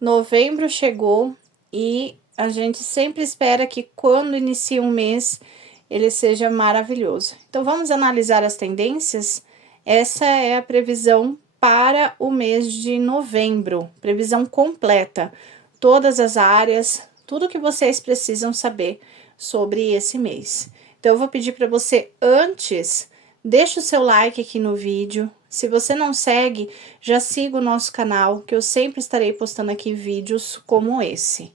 Novembro chegou e a gente sempre espera que quando inicia um mês ele seja maravilhoso. Então vamos analisar as tendências? Essa é a previsão para o mês de novembro, previsão completa, todas as áreas, tudo que vocês precisam saber sobre esse mês. Então eu vou pedir para você antes, deixa o seu like aqui no vídeo. Se você não segue, já siga o nosso canal, que eu sempre estarei postando aqui vídeos como esse.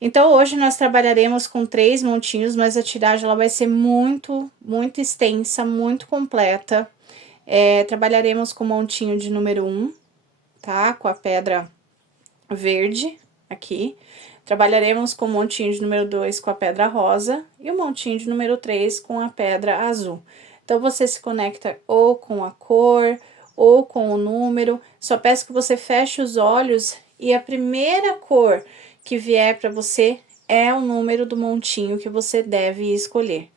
Então, hoje nós trabalharemos com 3 montinhos, mas a tiragem ela vai ser muito extensa, muito completa. Trabalharemos com o montinho de número 1, tá? Com a pedra verde aqui. Trabalharemos com o montinho de número 2 com a pedra rosa e o montinho de número 3 com a pedra azul. Então, você se conecta ou com a cor ou com o número. Só peço que você feche os olhos e a primeira cor que vier para você é o número do montinho que você deve escolher.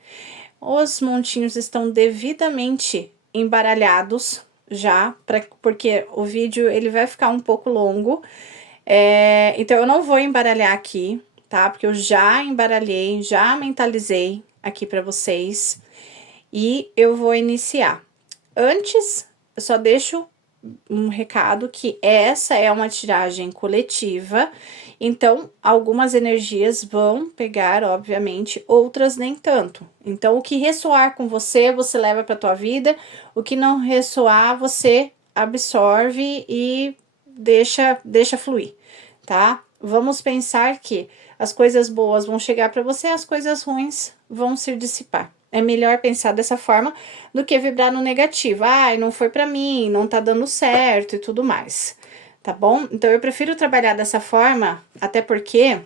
Os montinhos estão devidamente embaralhados já, porque o vídeo ele vai ficar um pouco longo. Então, eu não vou embaralhar aqui, tá? Porque eu já embaralhei, já mentalizei aqui para vocês. E eu vou iniciar. Antes, eu só deixo um recado que essa é uma tiragem coletiva, então algumas energias vão pegar, obviamente, outras nem tanto. Então, o que ressoar com você, você leva para tua vida, o que não ressoar, você absorve e deixa fluir, tá? Vamos pensar que as coisas boas vão chegar para você, as coisas ruins vão se dissipar. É melhor pensar dessa forma do que vibrar no negativo. Ai, não foi pra mim, não tá dando certo e tudo mais. Tá bom? Então, eu prefiro trabalhar dessa forma, até porque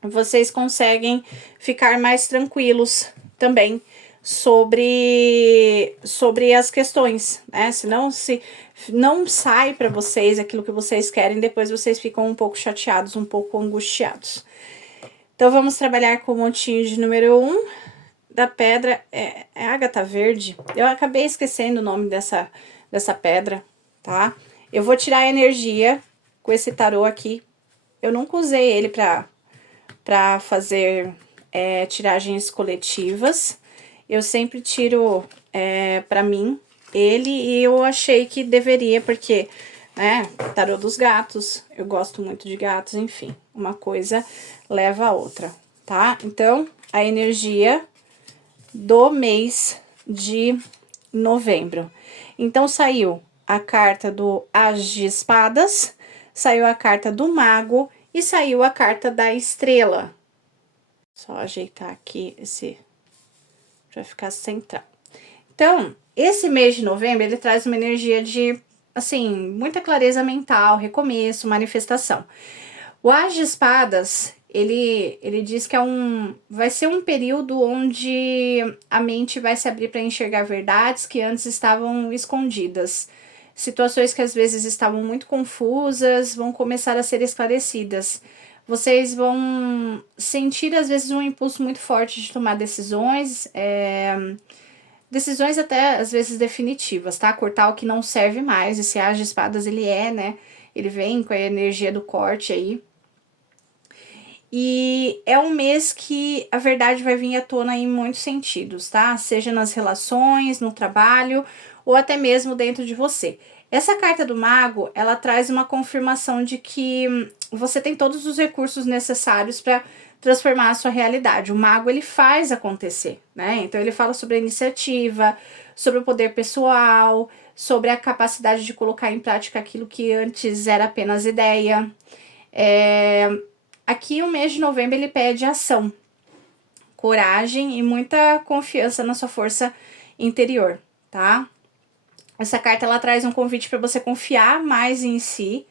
vocês conseguem ficar mais tranquilos também sobre as questões, né? Senão, se não sai para vocês aquilo que vocês querem, depois vocês ficam um pouco chateados, um pouco angustiados. Então, vamos trabalhar com o montinho de número 1 da pedra, é ágata verde. Eu acabei esquecendo o nome dessa pedra, tá? Eu vou tirar a energia com esse tarô aqui. Eu nunca usei ele pra fazer tiragens coletivas. Eu sempre tiro pra mim ele e eu achei que deveria, porque, né, tarô dos gatos, eu gosto muito de gatos, enfim, uma coisa leva a outra, tá? Então, a energia do mês de novembro. Então, saiu a carta do As de Espadas, saiu a carta do Mago e saiu a carta da Estrela. Só ajeitar aqui esse para ficar central. Então, esse mês de novembro, ele traz uma energia de, assim, muita clareza mental, recomeço, manifestação. O As de Espadas, ele diz que vai ser um período onde a mente vai se abrir para enxergar verdades que antes estavam escondidas. Situações que às vezes estavam muito confusas vão começar a ser esclarecidas. Vocês vão sentir às vezes um impulso muito forte de tomar decisões, decisões até às vezes definitivas, tá? Cortar o que não serve mais. Esse As de Espadas, ele né? Ele vem com a energia do corte aí. E é um mês que a verdade vai vir à tona em muitos sentidos, tá? Seja nas relações, no trabalho ou até mesmo dentro de você. Essa carta do Mago, ela traz uma confirmação de que você tem todos os recursos necessários para transformar a sua realidade. O Mago, ele faz acontecer, né? Então, ele fala sobre a iniciativa, sobre o poder pessoal, sobre a capacidade de colocar em prática aquilo que antes era apenas ideia. Aqui, o mês de novembro, ele pede ação, coragem e muita confiança na sua força interior, tá? Essa carta, ela traz um convite para você confiar mais em si,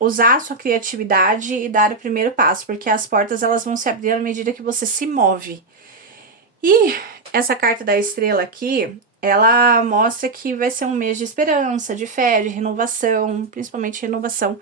usar a sua criatividade e dar o primeiro passo, porque as portas, elas vão se abrir à medida que você se move. E essa carta da estrela aqui, ela mostra que vai ser um mês de esperança, de fé, de renovação, principalmente renovação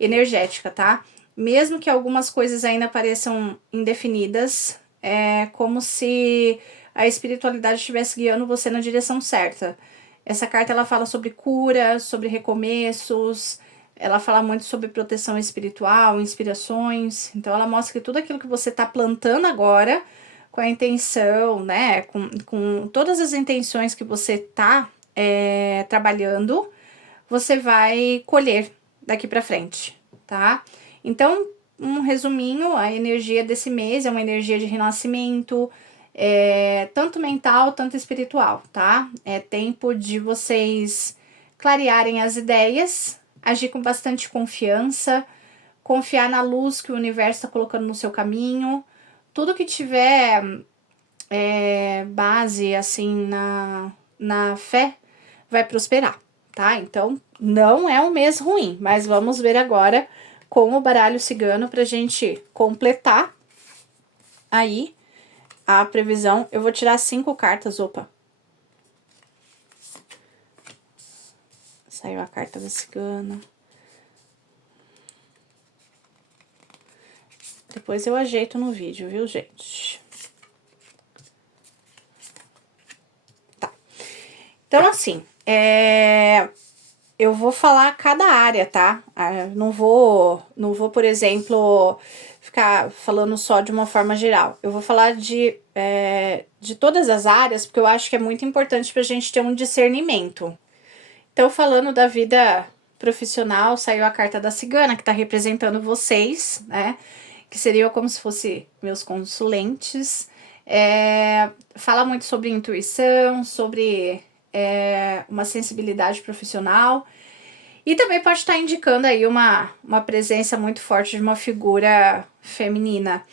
energética, tá? Mesmo que algumas coisas ainda pareçam indefinidas, é como se a espiritualidade estivesse guiando você na direção certa. Essa carta, ela fala sobre cura, sobre recomeços, ela fala muito sobre proteção espiritual, inspirações. Então, ela mostra que tudo aquilo que você tá plantando agora, com a intenção, né, com todas as intenções que você tá trabalhando, você vai colher daqui pra frente, tá? Então, um resuminho, a energia desse mês é uma energia de renascimento, tanto mental, tanto espiritual, tá? É tempo de vocês clarearem as ideias, agir com bastante confiança, confiar na luz que o universo está colocando no seu caminho. Tudo que tiver base, assim, na fé, vai prosperar, tá? Então, não é um mês ruim, mas vamos ver agora com o baralho cigano pra gente completar aí a previsão. Eu vou tirar 5 cartas, opa. Saiu a carta da cigana. Depois eu ajeito no vídeo, viu, gente? Tá. Então, assim, eu vou falar cada área, tá? Não vou, por exemplo, ficar falando só de uma forma geral. Eu vou falar de todas as áreas, porque eu acho que é muito importante pra gente ter um discernimento. Então, falando da vida profissional, saiu a carta da cigana, que tá representando vocês, né? Que seriam como se fossem meus consulentes. Fala muito sobre intuição, sobre uma sensibilidade profissional. E também pode estar indicando aí uma presença muito forte de uma figura feminina.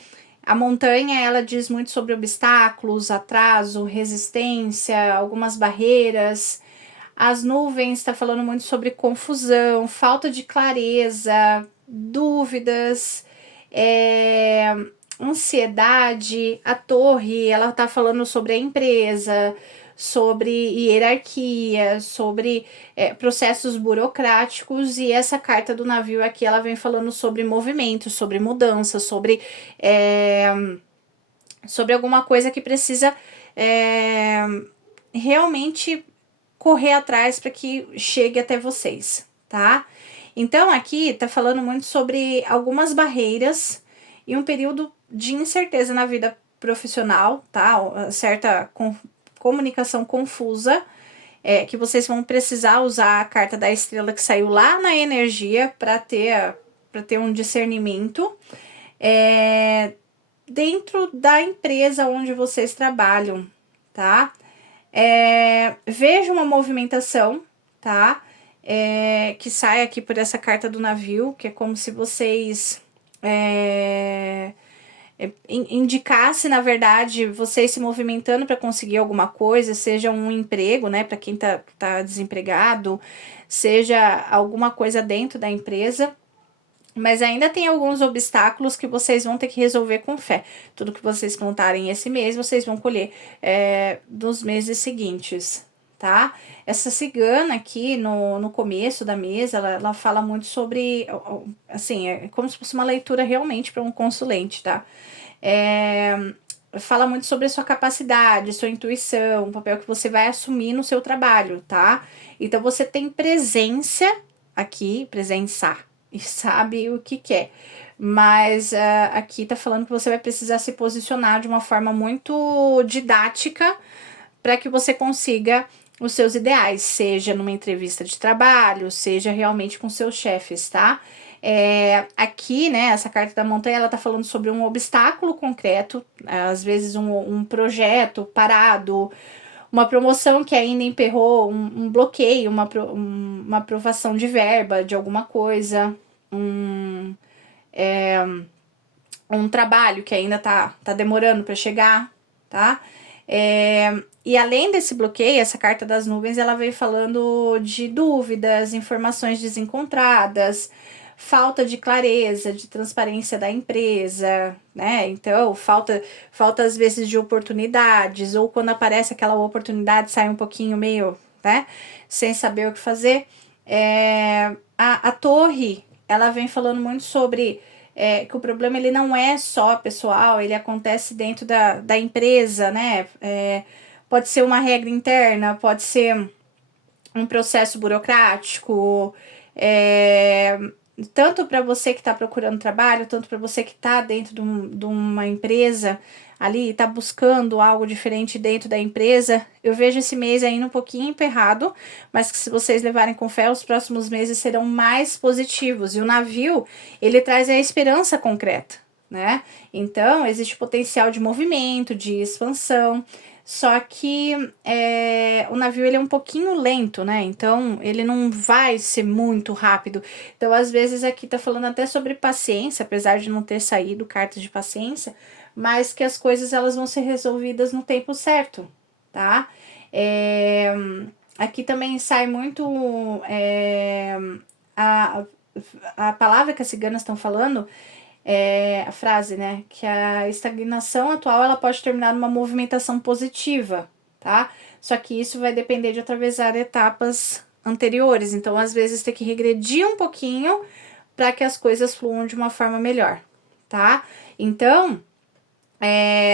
A montanha, ela diz muito sobre obstáculos, atraso, resistência, algumas barreiras. As nuvens está falando muito sobre confusão, falta de clareza, dúvidas, ansiedade. A torre, ela está falando sobre a empresa, sobre hierarquia, sobre processos burocráticos, e essa carta do navio aqui, ela vem falando sobre movimento, sobre mudança, sobre alguma coisa que precisa realmente correr atrás para que chegue até vocês, tá? Então, aqui tá falando muito sobre algumas barreiras e um período de incerteza na vida profissional, tá? Uma certa comunicação confusa, que vocês vão precisar usar a carta da estrela que saiu lá na energia para ter um discernimento dentro da empresa onde vocês trabalham, tá? Vejo uma movimentação, tá? Que sai aqui por essa carta do navio, que é como se vocês indicasse, na verdade, vocês se movimentando para conseguir alguma coisa, seja um emprego, né, para quem tá desempregado, seja alguma coisa dentro da empresa. Mas ainda tem alguns obstáculos que vocês vão ter que resolver com fé. Tudo que vocês plantarem esse mês, vocês vão colher nos meses seguintes, tá? Essa cigana aqui, no começo da mesa, ela fala muito sobre, assim, é como se fosse uma leitura realmente para um consulente, tá? Fala muito sobre a sua capacidade, sua intuição, o papel que você vai assumir no seu trabalho, tá? Então, você tem presença aqui, presençar, e sabe o que quer. Mas aqui tá falando que você vai precisar se posicionar de uma forma muito didática para que você consiga os seus ideais, seja numa entrevista de trabalho, seja realmente com seus chefes, tá? Aqui, né, essa carta da montanha, ela tá falando sobre um obstáculo concreto, às vezes um projeto parado, uma promoção que ainda emperrou, um bloqueio, uma aprovação de verba de alguma coisa, um trabalho que ainda tá demorando para chegar, tá? E além desse bloqueio, essa carta das nuvens, ela veio falando de dúvidas, informações desencontradas, falta de clareza, de transparência da empresa, né? Então, falta às vezes de oportunidades, ou quando aparece aquela oportunidade, sai um pouquinho meio, né? Sem saber o que fazer. A torre, ela vem falando muito sobre que o problema ele não é só pessoal, ele acontece dentro da empresa, né? Pode ser uma regra interna, pode ser um processo burocrático, Tanto para você que está procurando trabalho, tanto para você que está dentro de uma empresa ali, está buscando algo diferente dentro da empresa, eu vejo esse mês ainda um pouquinho emperrado, mas que se vocês levarem com fé, os próximos meses serão mais positivos. E o navio, ele traz a esperança concreta, né? Então, existe potencial de movimento, de expansão, só que o navio ele é um pouquinho lento, né? Então, ele não vai ser muito rápido. Então, às vezes, aqui tá falando até sobre paciência, apesar de não ter saído cartas de paciência, mas que as coisas elas vão ser resolvidas no tempo certo, tá? É, aqui também sai muito a, a palavra que as ciganas estão falando, a frase, né? Que a estagnação atual ela pode terminar numa movimentação positiva, tá? Só que isso vai depender de atravessar etapas anteriores. Então, às vezes, tem que regredir um pouquinho para que as coisas fluam de uma forma melhor, tá? Então,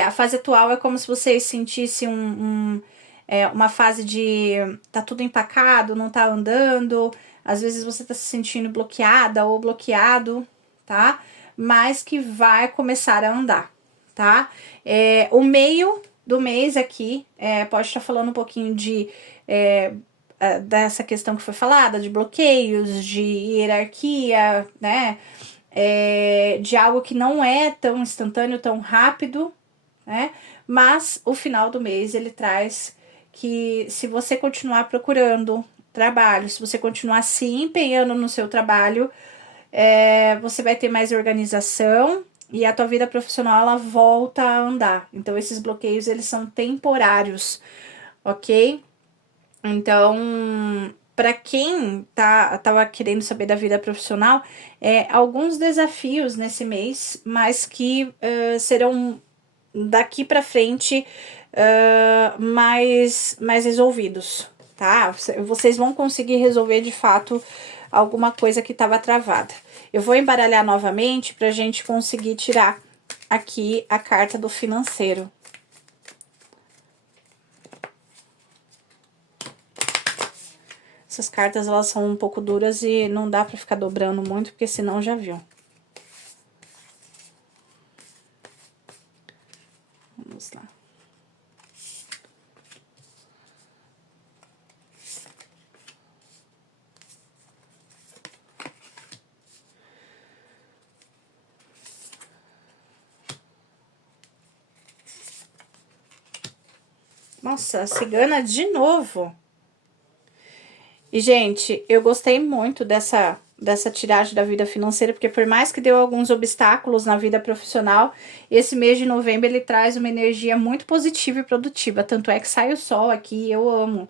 a fase atual é como se vocês sentissem uma fase de tá tudo empacado, não tá andando, às vezes você tá se sentindo bloqueada ou bloqueado, tá? Mas que vai começar a andar, tá? O meio do mês aqui pode estar falando um pouquinho dessa questão que foi falada, de bloqueios, de hierarquia, né? De algo que não é tão instantâneo, tão rápido, né? Mas o final do mês ele traz que se você continuar procurando trabalho, se você continuar se empenhando no seu trabalho, você vai ter mais organização e a tua vida profissional ela volta a andar. Então esses bloqueios eles são temporários, ok? Então, para quem tava querendo saber da vida profissional, alguns desafios nesse mês, mas que serão daqui para frente mais resolvidos, tá? Vocês vão conseguir resolver de fato alguma coisa que estava travada. Eu vou embaralhar novamente para a gente conseguir tirar aqui a carta do financeiro. Essas cartas elas são um pouco duras e não dá para ficar dobrando muito, porque senão já viu. Vamos lá. Nossa, a cigana de novo. E, gente, eu gostei muito dessa tiragem da vida financeira, porque por mais que deu alguns obstáculos na vida profissional, esse mês de novembro ele traz uma energia muito positiva e produtiva. Tanto é que sai o sol aqui, eu amo,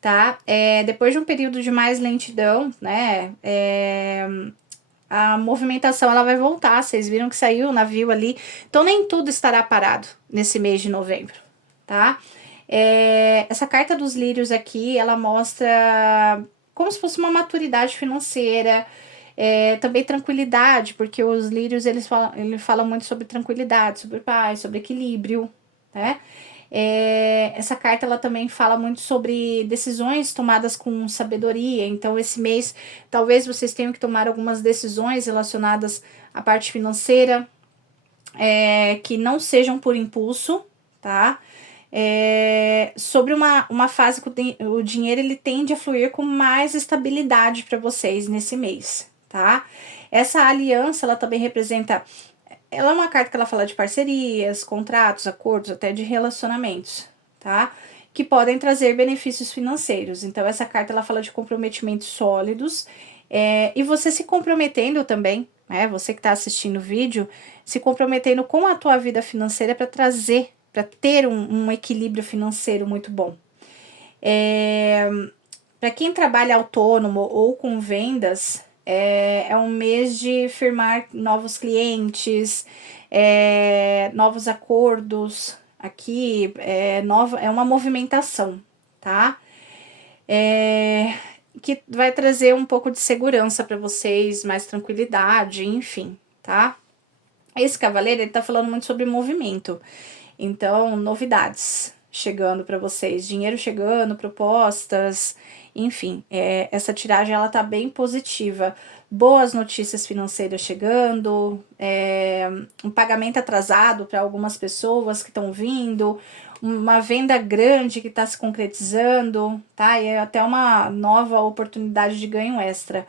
tá? Depois de um período de mais lentidão, né? A movimentação ela vai voltar. Vocês viram que saiu o navio ali. Então, nem tudo estará parado nesse mês de novembro, tá? Essa carta dos lírios aqui, ela mostra como se fosse uma maturidade financeira, também tranquilidade, porque os lírios, eles falam muito sobre tranquilidade, sobre paz, sobre equilíbrio, né? Essa carta, ela também fala muito sobre decisões tomadas com sabedoria, então esse mês, talvez vocês tenham que tomar algumas decisões relacionadas à parte financeira, que não sejam por impulso, tá? Sobre uma fase que o dinheiro ele tende a fluir com mais estabilidade para vocês nesse mês, tá? Essa aliança, ela também representa, ela é uma carta que ela fala de parcerias, contratos, acordos, até de relacionamentos, tá? Que podem trazer benefícios financeiros. Então, essa carta, ela fala de comprometimentos sólidos, e você se comprometendo também, né? Você que está assistindo o vídeo, se comprometendo com a tua vida financeira para ter um equilíbrio financeiro muito bom. Para quem trabalha autônomo ou com vendas, é um mês de firmar novos clientes, novos acordos. Aqui é uma movimentação, tá? Que vai trazer um pouco de segurança para vocês, mais tranquilidade, enfim, tá? Esse cavaleiro, ele tá falando muito sobre movimento. Então, novidades chegando para vocês, dinheiro chegando, propostas, Enfim, essa tiragem ela tá bem positiva. Boas notícias financeiras chegando, um pagamento atrasado para algumas pessoas que estão vindo, uma venda grande que está se concretizando, tá? E é até uma nova oportunidade de ganho extra.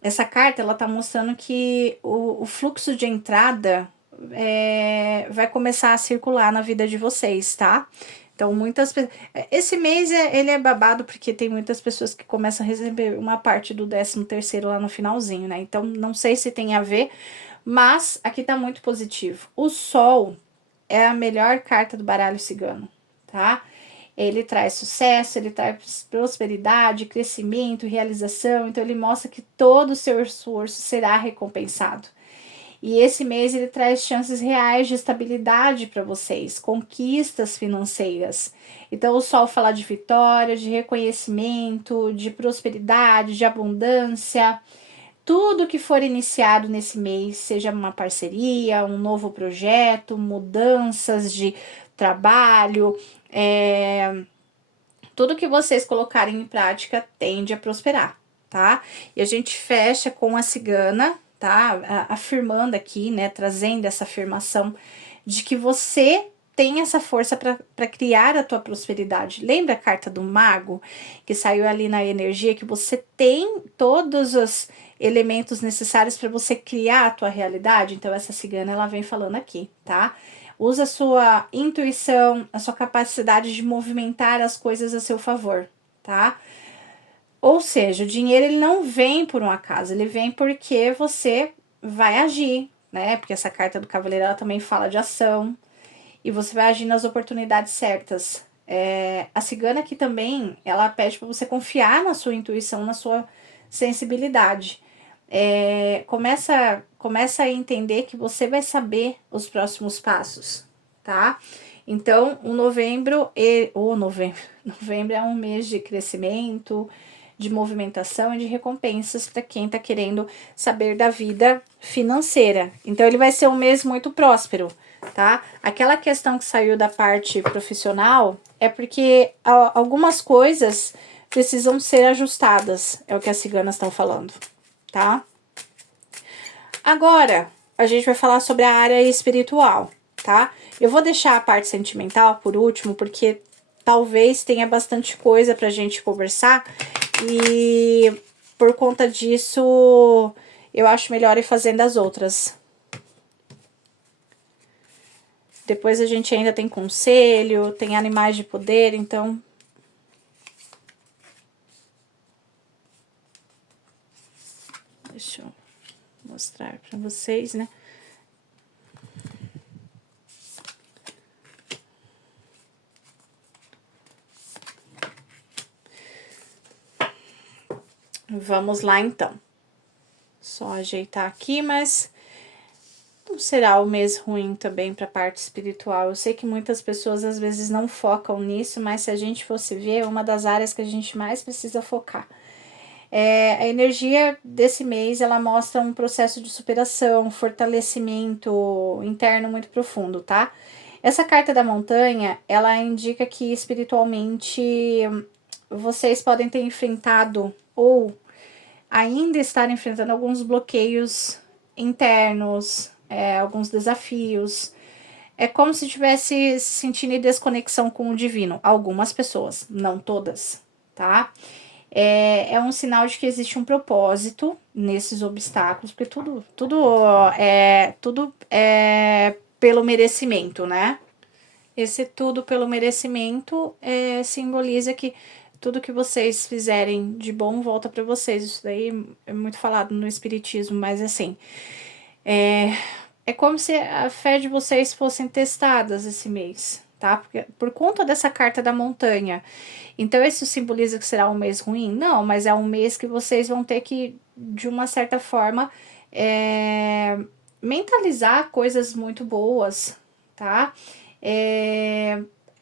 Essa carta ela tá mostrando que o fluxo de entrada vai começar a circular na vida de vocês, tá? Então, esse mês ele é babado porque tem muitas pessoas que começam a receber uma parte do 13º lá no finalzinho, né? Então, não sei se tem a ver, mas aqui tá muito positivo. O Sol é a melhor carta do baralho cigano, tá? Ele traz sucesso, ele traz prosperidade, crescimento, realização. Então, ele mostra que todo o seu esforço será recompensado. E esse mês ele traz chances reais de estabilidade para vocês, conquistas financeiras. Então, o Sol fala de vitória, de reconhecimento, de prosperidade, de abundância. Tudo que for iniciado nesse mês, seja uma parceria, um novo projeto, mudanças de trabalho, tudo que vocês colocarem em prática tende a prosperar, tá? E a gente fecha com a cigana, tá? Afirmando aqui, né? Trazendo essa afirmação de que você tem essa força para criar a tua prosperidade. Lembra a carta do mago que saiu ali na energia, que você tem todos os elementos necessários para você criar a tua realidade? Então essa cigana ela vem falando aqui, tá? Usa a sua intuição, a sua capacidade de movimentar as coisas a seu favor, tá? Ou seja, o dinheiro ele não vem por um acaso, ele vem porque você vai agir, né? Porque essa carta do cavaleiro ela também fala de ação e você vai agir nas oportunidades certas. A cigana aqui também, ela pede para você confiar na sua intuição, na sua sensibilidade. Começa a entender que você vai saber os próximos passos, tá? Então, novembro é um mês de crescimento, de movimentação e de recompensas para quem tá querendo saber da vida financeira. Então, ele vai ser um mês muito próspero, tá? Aquela questão que saiu da parte profissional é porque algumas coisas precisam ser ajustadas, é o que as ciganas estão falando, tá? Agora, a gente vai falar sobre a área espiritual, tá? Eu vou deixar a parte sentimental por último, porque talvez tenha bastante coisa pra gente conversar e por conta disso eu acho melhor ir fazendo as outras. Depois a gente ainda tem conselho, tem animais de poder, então deixa eu mostrar para vocês, né? Vamos lá, então. Só ajeitar aqui, mas não será o mês ruim também para a parte espiritual. Eu sei que muitas pessoas às vezes não focam nisso, mas se a gente fosse ver, é uma das áreas que a gente mais precisa focar. A energia desse mês, ela mostra um processo de superação, fortalecimento interno muito profundo, tá? Essa carta da montanha, ela indica que espiritualmente vocês podem ter enfrentado ou ainda estar enfrentando alguns bloqueios internos, alguns desafios. É como se estivesse se sentindo em desconexão com o divino. Algumas pessoas, não todas, tá? É um sinal de que existe um propósito nesses obstáculos, porque tudo é pelo merecimento, né? Esse tudo pelo merecimento simboliza que tudo que vocês fizerem de bom volta para vocês. Isso daí é muito falado no espiritismo, mas assim, é como se a fé de vocês fossem testadas esse mês, tá? Porque, por conta dessa carta da montanha. Então, isso simboliza que será um mês ruim? Não, mas é um mês que vocês vão ter que, de uma certa forma, mentalizar coisas muito boas, tá?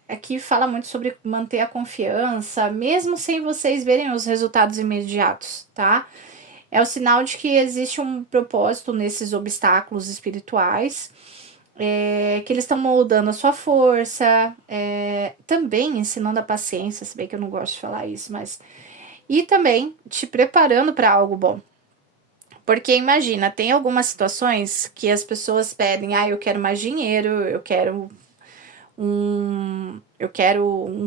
Aqui fala muito sobre manter a confiança, mesmo sem vocês verem os resultados imediatos, tá? É o sinal de que existe um propósito nesses obstáculos espirituais, que eles estão moldando a sua força, também ensinando a paciência, se bem que eu não gosto de falar isso, mas e também te preparando para algo bom. Porque imagina, tem algumas situações que as pessoas pedem, eu quero mais dinheiro, eu quero um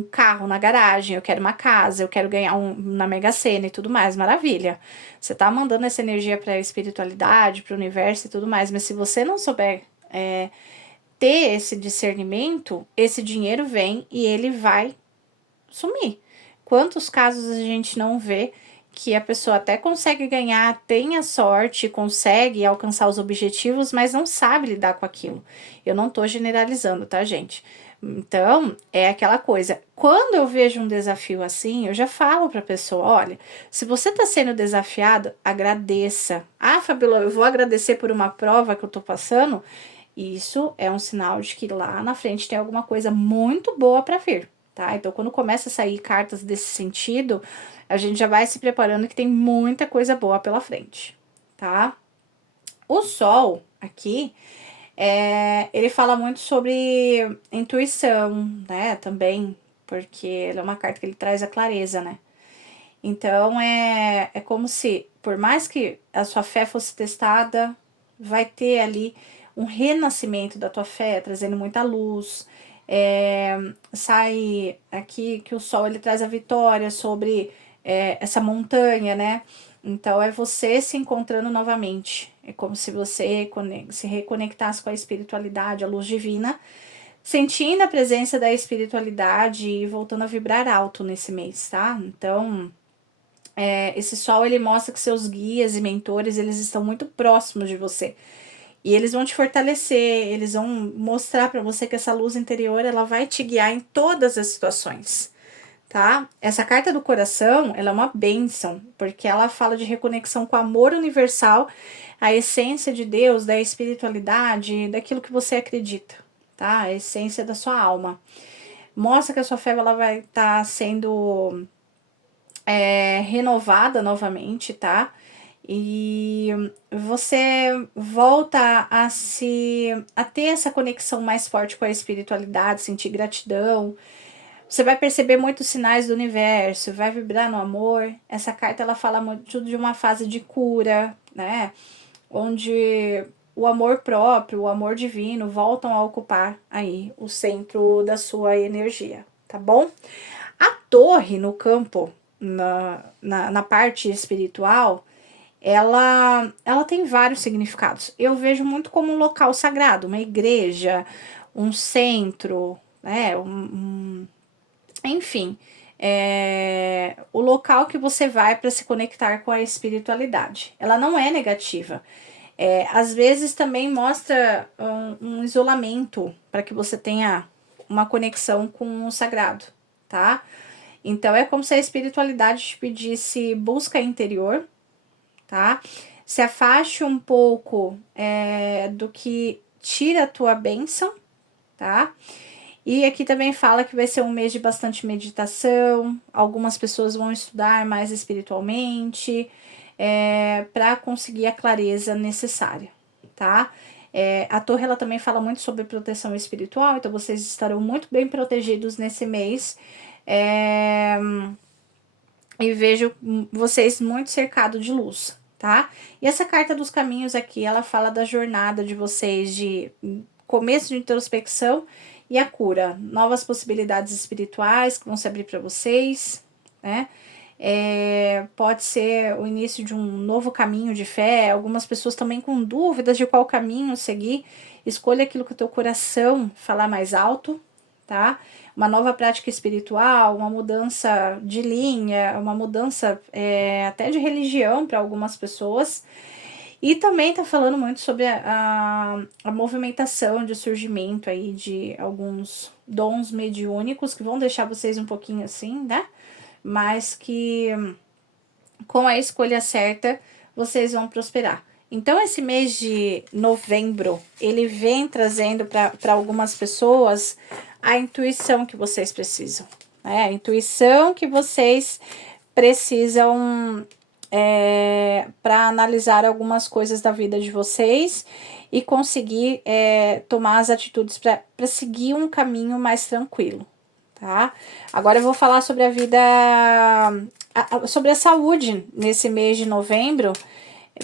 carro na garagem, eu quero uma casa, eu quero ganhar na Mega Sena e tudo mais, maravilha. Você tá mandando essa energia para a espiritualidade, para o universo e tudo mais, mas se você não souber ter esse discernimento, esse dinheiro vem e ele vai sumir. Quantos casos a gente não vê que a pessoa até consegue ganhar, tem a sorte, consegue alcançar os objetivos, mas não sabe lidar com aquilo. Eu não tô generalizando, tá, gente? Então, é aquela coisa. Quando eu vejo um desafio assim, eu já falo pra pessoa, olha, se você tá sendo desafiado, agradeça. Fabíola, eu vou agradecer por uma prova que eu tô passando. Isso é um sinal de que lá na frente tem alguma coisa muito boa para vir, tá? Então, quando começa a sair cartas desse sentido, a gente já vai se preparando que tem muita coisa boa pela frente, tá? O Sol aqui, ele fala muito sobre intuição, né? Também, porque ele é uma carta que ele traz a clareza, né? Então, é como se, por mais que a sua fé fosse testada, vai ter ali um renascimento da tua fé, trazendo muita luz. Sai aqui que o Sol ele traz a vitória sobre essa montanha, né? Então é você se encontrando novamente. É como se você se reconectasse com a espiritualidade, a luz divina, sentindo a presença da espiritualidade e voltando a vibrar alto nesse mês, tá? Então, esse Sol ele mostra que seus guias e mentores eles estão muito próximos de você. E eles vão te fortalecer, eles vão mostrar para você que essa luz interior ela vai te guiar em todas as situações, tá? Essa carta do coração, ela é uma bênção, porque ela fala de reconexão com o amor universal, a essência de Deus, da espiritualidade, daquilo que você acredita, tá? A essência da sua alma. Mostra que a sua fé ela vai estar sendo renovada novamente, tá? E você volta a ter essa conexão mais forte com a espiritualidade, sentir gratidão. Você vai perceber muitos sinais do universo, vai vibrar no amor. Essa carta ela fala muito de uma fase de cura, né? Onde o amor próprio, o amor divino voltam a ocupar aí o centro da sua energia, tá bom? A torre no campo, na parte espiritual, ela tem vários significados. Eu vejo muito como um local sagrado, uma igreja, um centro, né? Enfim, o local que você vai para se conectar com a espiritualidade. Ela não é negativa. Às vezes também mostra um isolamento para que você tenha uma conexão com o sagrado, tá? Então é como se a espiritualidade te pedisse busca interior, tá? Se afaste um pouco do que tira a tua bênção, tá? E aqui também fala que vai ser um mês de bastante meditação, algumas pessoas vão estudar mais espiritualmente, para conseguir a clareza necessária, tá? A torre ela também fala muito sobre proteção espiritual, então vocês estarão muito bem protegidos nesse mês. E vejo vocês muito cercados de luz, tá? E essa carta dos caminhos aqui, ela fala da jornada de vocês, de começo de introspecção e a cura, novas possibilidades espirituais que vão se abrir para vocês, né? Pode ser o início de um novo caminho de fé, algumas pessoas também com dúvidas de qual caminho seguir, escolha aquilo que o teu coração falar mais alto, tá? Uma nova prática espiritual, uma mudança de linha, uma mudança até de religião para algumas pessoas. E também tá falando muito sobre a movimentação de surgimento aí de alguns dons mediúnicos que vão deixar vocês um pouquinho assim, né? Mas que com a escolha certa vocês vão prosperar. Então, esse mês de novembro, ele vem trazendo para algumas pessoas a intuição que vocês precisam, né? A intuição que vocês precisam para analisar algumas coisas da vida de vocês e conseguir tomar as atitudes para seguir um caminho mais tranquilo, tá? Agora eu vou falar sobre a vida, sobre a saúde nesse mês de novembro.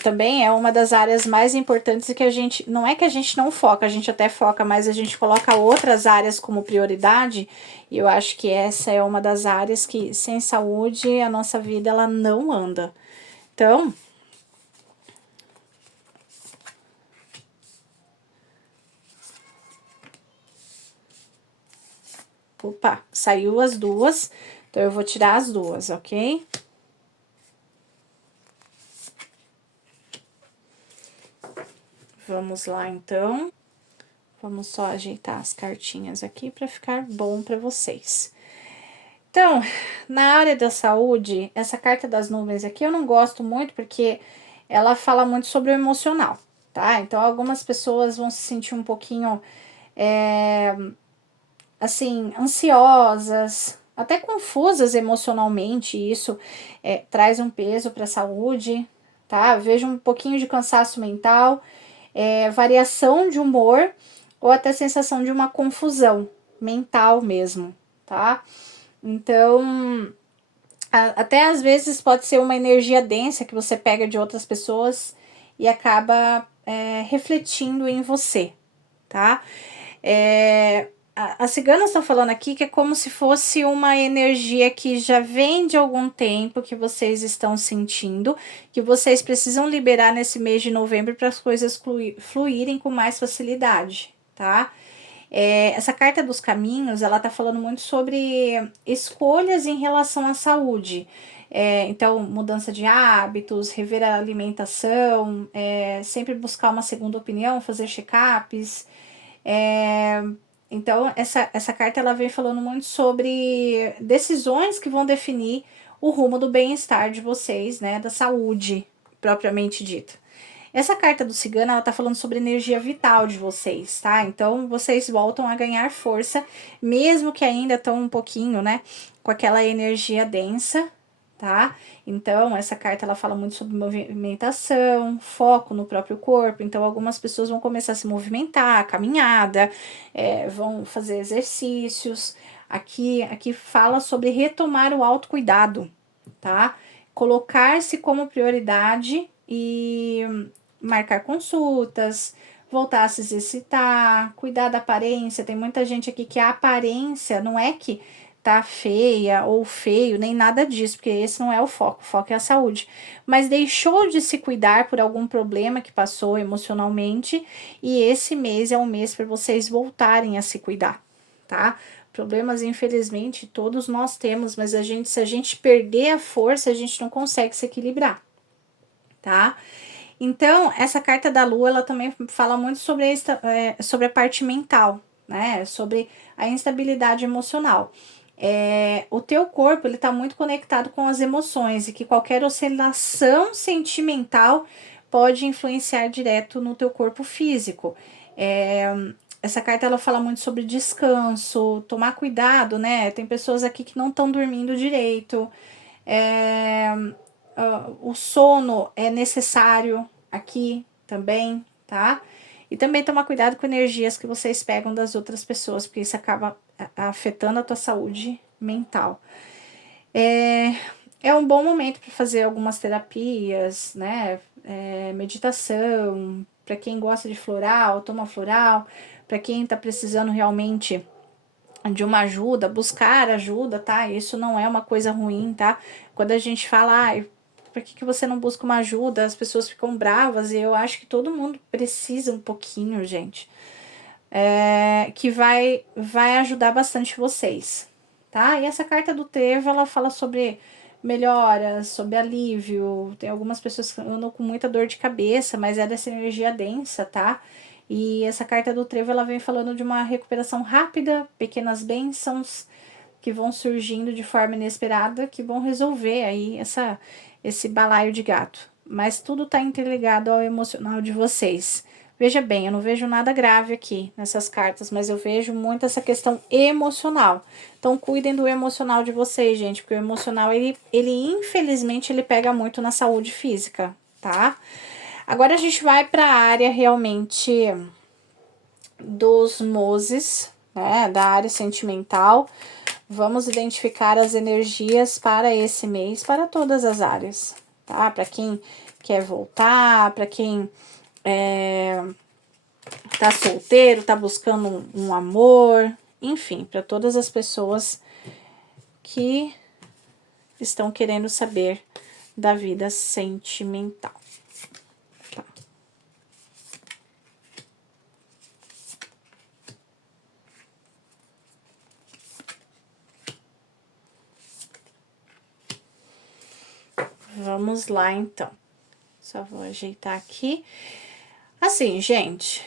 Também é uma das áreas mais importantes que a gente, não é que a gente não foca, a gente até foca, mas a gente coloca outras áreas como prioridade, e eu acho que essa é uma das áreas que sem saúde a nossa vida ela não anda. Então, opa, saiu as duas, então eu vou tirar as duas, ok? Vamos lá, então. Vamos só ajeitar as cartinhas aqui para ficar bom para vocês. Então, na área da saúde, essa carta das nuvens aqui eu não gosto muito porque ela fala muito sobre o emocional, tá? Então, algumas pessoas vão se sentir um pouquinho, assim, ansiosas, até confusas emocionalmente, e isso traz um peso para a saúde, tá? Eu vejo um pouquinho de cansaço mental, variação de humor ou até sensação de uma confusão mental mesmo, tá? Então, até às vezes pode ser uma energia densa que você pega de outras pessoas e acaba refletindo em você, tá? As ciganas estão falando aqui que é como se fosse uma energia que já vem de algum tempo que vocês estão sentindo, que vocês precisam liberar nesse mês de novembro para as coisas fluírem com mais facilidade, tá? Essa carta dos caminhos, ela tá falando muito sobre escolhas em relação à saúde. Então, mudança de hábitos, rever a alimentação, sempre buscar uma segunda opinião, fazer check-ups. Então, essa carta ela vem falando muito sobre decisões que vão definir o rumo do bem-estar de vocês, né? Da saúde, propriamente dita. Essa carta do cigano, ela tá falando sobre energia vital de vocês, tá? Então, vocês voltam a ganhar força, mesmo que ainda estão um pouquinho, né, com aquela energia densa, tá? Então, essa carta, ela fala muito sobre movimentação, foco no próprio corpo. Então, algumas pessoas vão começar a se movimentar, caminhada, vão fazer exercícios. Aqui fala sobre retomar o autocuidado, tá? Colocar-se como prioridade e marcar consultas, voltar a se exercitar, cuidar da aparência. Tem muita gente aqui que a aparência não é que tá feia ou feio, nem nada disso, porque esse não é o foco é a saúde. Mas deixou de se cuidar por algum problema que passou emocionalmente, e esse mês é um mês para vocês voltarem a se cuidar, tá? Problemas, infelizmente, todos nós temos, mas se a gente perder a força, a gente não consegue se equilibrar, tá? Então, essa carta da lua, ela também fala muito sobre a parte mental, né? Sobre a instabilidade emocional. O teu corpo, ele tá muito conectado com as emoções e que qualquer oscilação sentimental pode influenciar direto no teu corpo físico. Essa carta, ela fala muito sobre descanso, tomar cuidado, né? Tem pessoas aqui que não estão dormindo direito, o sono é necessário aqui também, tá? E também tomar cuidado com energias que vocês pegam das outras pessoas, porque isso acaba afetando a tua saúde mental. É um bom momento para fazer algumas terapias, né? Meditação, para quem gosta de floral, toma floral, para quem tá precisando realmente de uma ajuda, buscar ajuda, tá? Isso não é uma coisa ruim, tá? Quando a gente fala, por que você não busca uma ajuda? As pessoas ficam bravas e eu acho que todo mundo precisa um pouquinho, gente. Que vai ajudar bastante vocês, tá? E essa carta do trevo, ela fala sobre melhoras, sobre alívio. Tem algumas pessoas que andam com muita dor de cabeça, mas é dessa energia densa, tá? E essa carta do trevo, ela vem falando de uma recuperação rápida, pequenas bênçãos que vão surgindo de forma inesperada, que vão resolver aí esse balaio de gato. Mas tudo tá interligado ao emocional de vocês. Veja bem, eu não vejo nada grave aqui nessas cartas, mas eu vejo muito essa questão emocional. Então, cuidem do emocional de vocês, gente, porque o emocional, ele infelizmente, ele pega muito na saúde física, tá? Agora a gente vai para a área realmente dos Moses, né, da área sentimental. Vamos identificar as energias para esse mês, para todas as áreas, tá? Para quem quer voltar, para quem tá solteiro, tá buscando um amor, enfim, para todas as pessoas que estão querendo saber da vida sentimental. Tá. Vamos lá, então. Só vou ajeitar aqui. Assim, gente,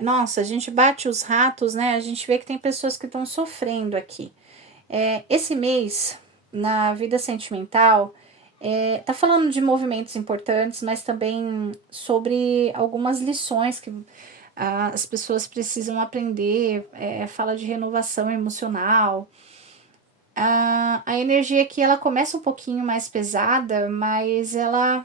nossa, a gente bate os ratos, né? A gente vê que tem pessoas que estão sofrendo aqui. Esse mês, na vida sentimental, tá falando de movimentos importantes, mas também sobre algumas lições que as pessoas precisam aprender. Fala de renovação emocional. A energia aqui, ela começa um pouquinho mais pesada, mas ela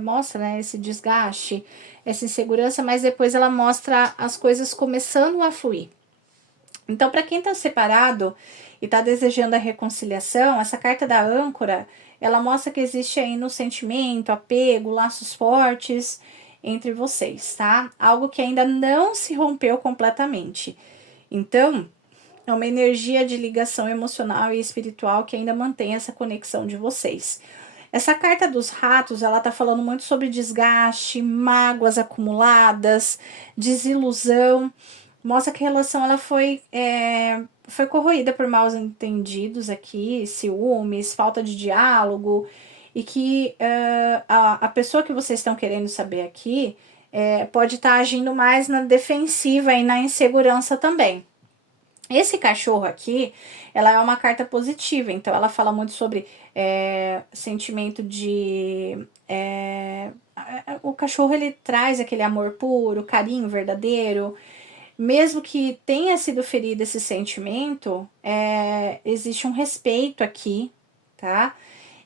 mostra, né, esse desgaste, essa insegurança, mas depois ela mostra as coisas começando a fluir. Então, para quem está separado e está desejando a reconciliação, essa carta da âncora, ela mostra que existe aí no sentimento, apego, laços fortes entre vocês, tá? Algo que ainda não se rompeu completamente. Então, é uma energia de ligação emocional e espiritual que ainda mantém essa conexão de vocês. Essa carta dos ratos, ela tá falando muito sobre desgaste, mágoas acumuladas, desilusão. Mostra que a relação ela foi corroída por maus entendidos aqui, ciúmes, falta de diálogo, e que a pessoa que vocês estão querendo saber aqui pode estar agindo mais na defensiva e na insegurança também. Esse cachorro aqui, ela é uma carta positiva, então ela fala muito sobre sentimento de... o cachorro, ele traz aquele amor puro, carinho verdadeiro. Mesmo que tenha sido ferido esse sentimento, existe um respeito aqui, tá?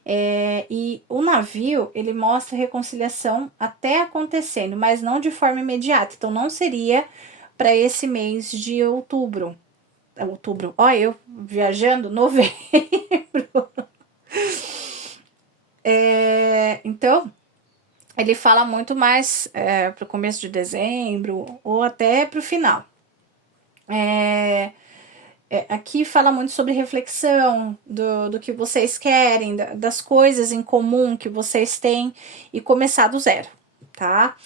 E o navio, ele mostra reconciliação até acontecendo, mas não de forma imediata. Então, não seria para esse mês de outubro. Olha, eu viajando, novembro. Então, ele fala muito mais para o começo de dezembro ou até para o final. Aqui fala muito sobre reflexão do que vocês querem, das coisas em comum que vocês têm e começar do zero, tá?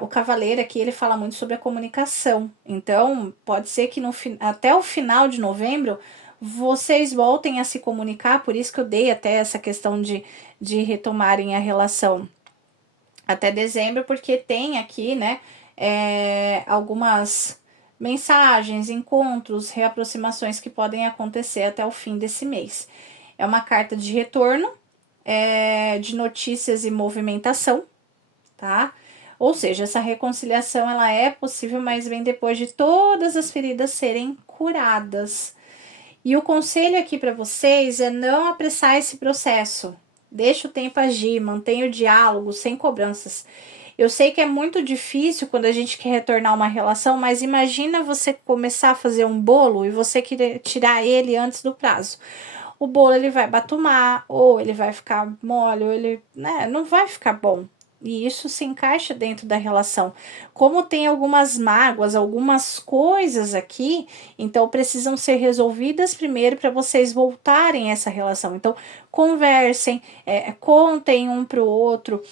O cavaleiro aqui, ele fala muito sobre a comunicação. Então, pode ser que até o final de novembro vocês voltem a se comunicar, por isso que eu dei até essa questão de retomarem a relação até dezembro, porque tem aqui, né, algumas mensagens, encontros, reaproximações que podem acontecer até o fim desse mês. É uma carta de retorno, de notícias e movimentação, tá? Ou seja, essa reconciliação ela é possível, mas vem depois de todas as feridas serem curadas. E o conselho aqui para vocês é não apressar esse processo. Deixa o tempo agir, mantenha o diálogo sem cobranças. Eu sei que é muito difícil quando a gente quer retornar uma relação, mas imagina você começar a fazer um bolo e você querer tirar ele antes do prazo. O bolo ele vai batumar, ou ele vai ficar mole, ou ele, né, não vai ficar bom. E isso se encaixa dentro da relação. Como tem algumas mágoas, algumas coisas aqui, então precisam ser resolvidas primeiro para vocês voltarem a essa relação. Então, conversem, contem um para o outro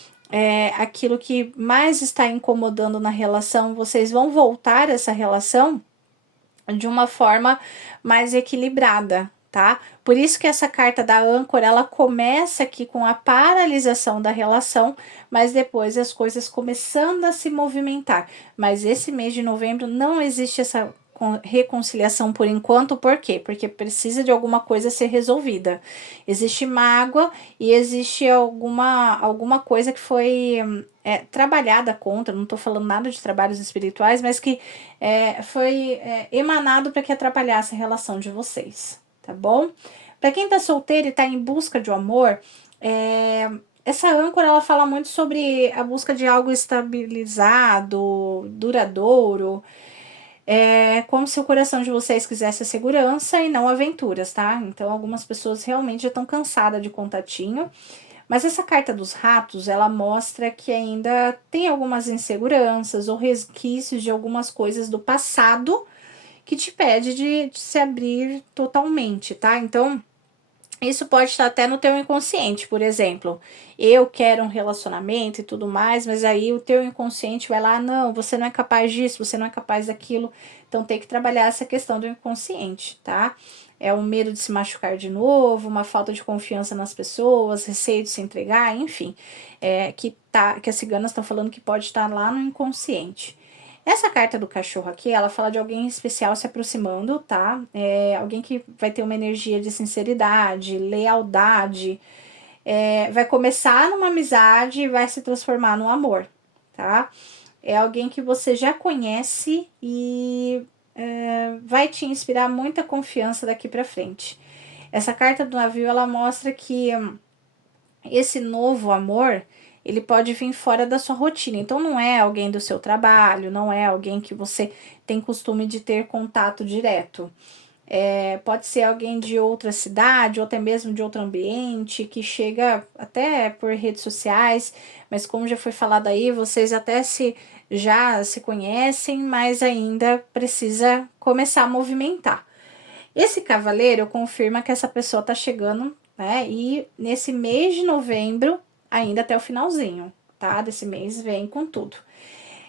aquilo que mais está incomodando na relação. Vocês vão voltar a essa relação de uma forma mais equilibrada, tá? Por isso que essa carta da âncora, ela começa aqui com a paralisação da relação, mas depois as coisas começando a se movimentar. Mas esse mês de novembro não existe essa reconciliação por enquanto, por quê? Porque precisa de alguma coisa ser resolvida. Existe mágoa e existe alguma coisa que foi trabalhada contra, não tô falando nada de trabalhos espirituais, mas que foi emanado para que atrapalhasse a relação de vocês, tá bom? Para quem tá solteiro e tá em busca de um amor, essa âncora, ela fala muito sobre a busca de algo estabilizado, duradouro. É como se o coração de vocês quisesse a segurança e não aventuras, tá? Então, algumas pessoas realmente já estão cansadas de contatinho. Mas essa carta dos ratos, ela mostra que ainda tem algumas inseguranças ou resquícios de algumas coisas do passado que te pede de se abrir totalmente, tá? Então, isso pode estar até no teu inconsciente, por exemplo. Eu quero um relacionamento e tudo mais, mas aí o teu inconsciente vai lá, não, você não é capaz disso, você não é capaz daquilo. Então tem que trabalhar essa questão do inconsciente, tá? É o medo de se machucar de novo, uma falta de confiança nas pessoas, receio de se entregar, enfim. Que as ciganas estão falando que pode estar lá no inconsciente. Essa carta do cachorro aqui, ela fala de alguém especial se aproximando, tá? É alguém que vai ter uma energia de sinceridade, lealdade, vai começar numa amizade e vai se transformar num amor, tá? É alguém que você já conhece e vai te inspirar muita confiança daqui pra frente. Essa carta do navio, ela mostra que esse novo amor, ele pode vir fora da sua rotina. Então, não é alguém do seu trabalho, não é alguém que você tem costume de ter contato direto. Pode ser alguém de outra cidade, ou até mesmo de outro ambiente, que chega até por redes sociais, mas como já foi falado aí, vocês até já se conhecem, mas ainda precisa começar a movimentar. Esse cavaleiro confirma que essa pessoa tá chegando, né? E nesse mês de novembro, ainda até o finalzinho, tá? Desse mês vem com tudo.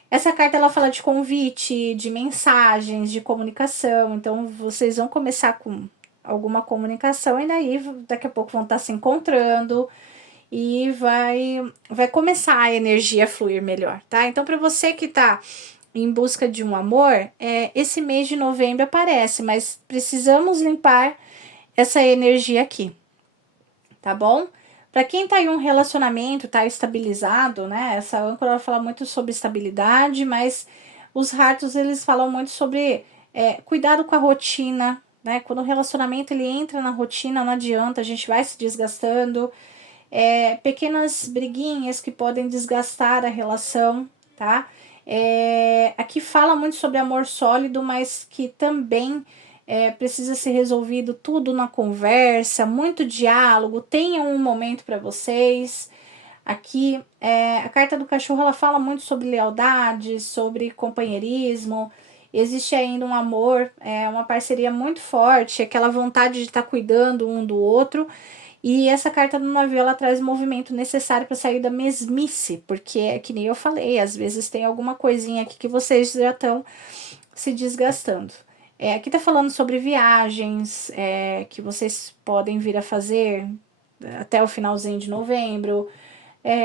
Essa carta ela fala de convite, de mensagens, de comunicação. Então vocês vão começar com alguma comunicação e daí daqui a pouco vão estar se encontrando e vai começar a energia a fluir melhor, tá? Então para você que tá em busca de um amor, esse mês de novembro aparece, mas precisamos limpar essa energia aqui, tá bom? Para quem tá em um relacionamento, tá estabilizado, né? Essa âncora fala muito sobre estabilidade, mas os ratos eles falam muito sobre cuidado com a rotina, né? Quando o relacionamento ele entra na rotina, não adianta, a gente vai se desgastando. Pequenas briguinhas que podem desgastar a relação, tá? Aqui fala muito sobre amor sólido, mas que também precisa ser resolvido tudo na conversa, muito diálogo, tenham um momento para vocês. Aqui, a carta do cachorro ela fala muito sobre lealdade, sobre companheirismo. Existe ainda um amor, uma parceria muito forte, aquela vontade de estar cuidando um do outro. E essa carta do navio, ela traz o movimento necessário para sair da mesmice, porque é que nem eu falei, às vezes tem alguma coisinha aqui que vocês já estão se desgastando. Aqui tá falando sobre viagens que vocês podem vir a fazer até o finalzinho de novembro,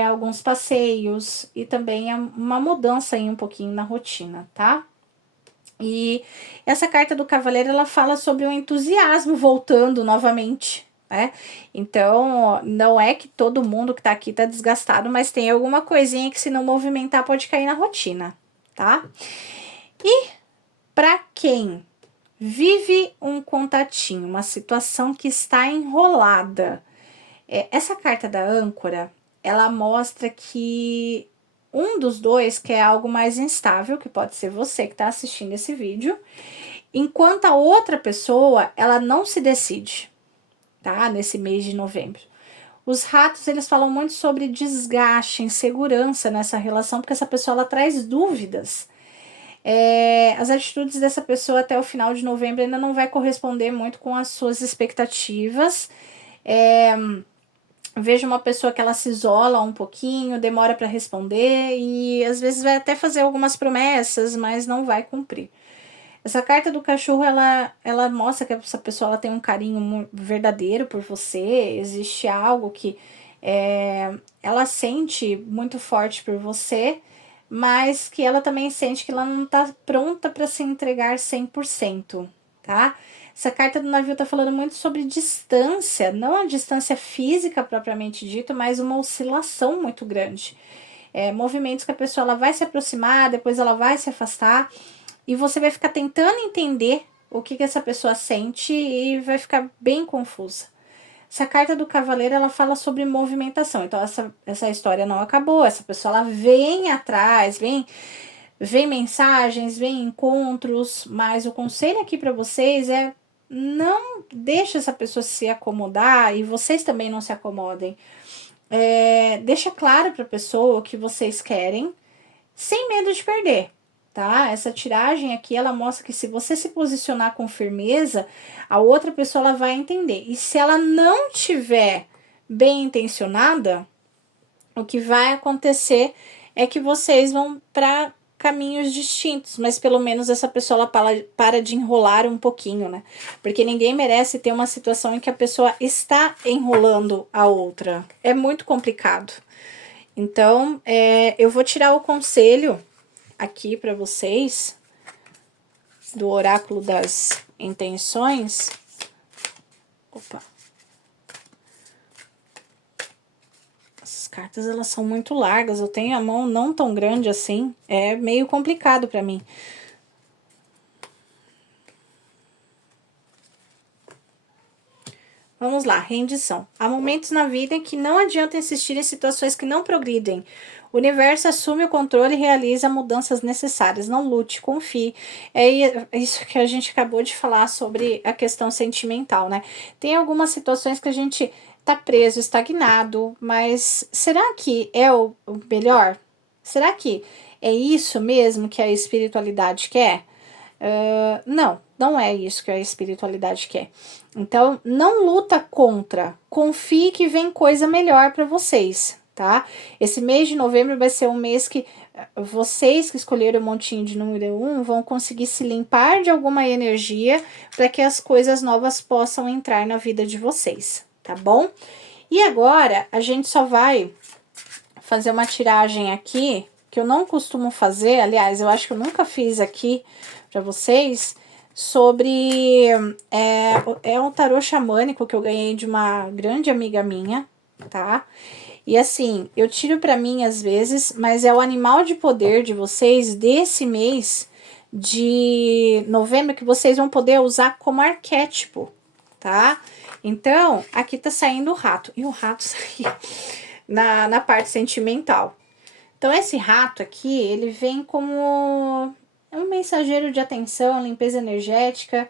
alguns passeios e também uma mudança aí um pouquinho na rotina, tá? E essa carta do cavaleiro, ela fala sobre o entusiasmo voltando novamente, né? Então, não é que todo mundo que tá aqui tá desgastado, mas tem alguma coisinha que se não movimentar pode cair na rotina, tá? E para quem vive um contatinho, uma situação que está enrolada, essa carta da âncora, ela mostra que um dos dois quer algo mais instável, que pode ser você que está assistindo esse vídeo, enquanto a outra pessoa, ela não se decide, tá? Nesse mês de novembro. Os ratos, eles falam muito sobre desgaste, insegurança nessa relação, porque essa pessoa, ela traz dúvidas. As atitudes dessa pessoa até o final de novembro ainda não vai corresponder muito com as suas expectativas. Vejo uma pessoa que ela se isola um pouquinho, demora para responder e às vezes vai até fazer algumas promessas, mas não vai cumprir. Essa carta do cachorro, ela mostra que essa pessoa ela tem um carinho verdadeiro por você, existe algo que ela sente muito forte por você, mas que ela também sente que ela não tá pronta para se entregar 100%, tá? Essa carta do navio tá falando muito sobre distância, não a distância física propriamente dita, mas uma oscilação muito grande. Movimentos que a pessoa ela vai se aproximar, depois ela vai se afastar, e você vai ficar tentando entender o que essa pessoa sente e vai ficar bem confusa. Essa carta do cavaleiro, ela fala sobre movimentação. Então, essa história não acabou. Essa pessoa, ela vem atrás, vem mensagens, vem encontros, mas o conselho aqui para vocês é não deixe essa pessoa se acomodar e vocês também não se acomodem. Deixa claro para a pessoa o que vocês querem, sem medo de perder, tá? Essa tiragem aqui, ela mostra que se você se posicionar com firmeza, a outra pessoa ela vai entender. E se ela não tiver bem intencionada, o que vai acontecer é que vocês vão para caminhos distintos, mas pelo menos essa pessoa ela para de enrolar um pouquinho, né? Porque ninguém merece ter uma situação em que a pessoa está enrolando a outra. É muito complicado. Então, eu vou tirar o conselho aqui para vocês do oráculo das intenções. Opa. Essas cartas, elas são muito largas, eu tenho a mão não tão grande assim, é meio complicado para mim. Vamos lá, rendição. Há momentos na vida em que não adianta insistir em situações que não progridem. O universo assume o controle e realiza mudanças necessárias. Não lute, confie. É isso que a gente acabou de falar sobre a questão sentimental, né? Tem algumas situações que a gente tá preso, estagnado, mas será que é o melhor? Será que é isso mesmo que a espiritualidade quer? Não é isso que a espiritualidade quer. Então, não luta contra. Confie que vem coisa melhor para vocês, tá? Esse mês de novembro vai ser um mês que vocês que escolheram o montinho de número 1 vão conseguir se limpar de alguma energia para que as coisas novas possam entrar na vida de vocês, tá bom? E agora, a gente só vai fazer uma tiragem aqui, que eu não costumo fazer, aliás, eu acho que eu nunca fiz aqui para vocês, sobre um tarô xamânico que eu ganhei de uma grande amiga minha, tá? E assim, eu tiro para mim às vezes, mas é o animal de poder de vocês desse mês de novembro que vocês vão poder usar como arquétipo, tá? Então, aqui tá saindo o rato, e o rato saiu na parte sentimental. Então, esse rato aqui, ele vem como um mensageiro de atenção, limpeza energética.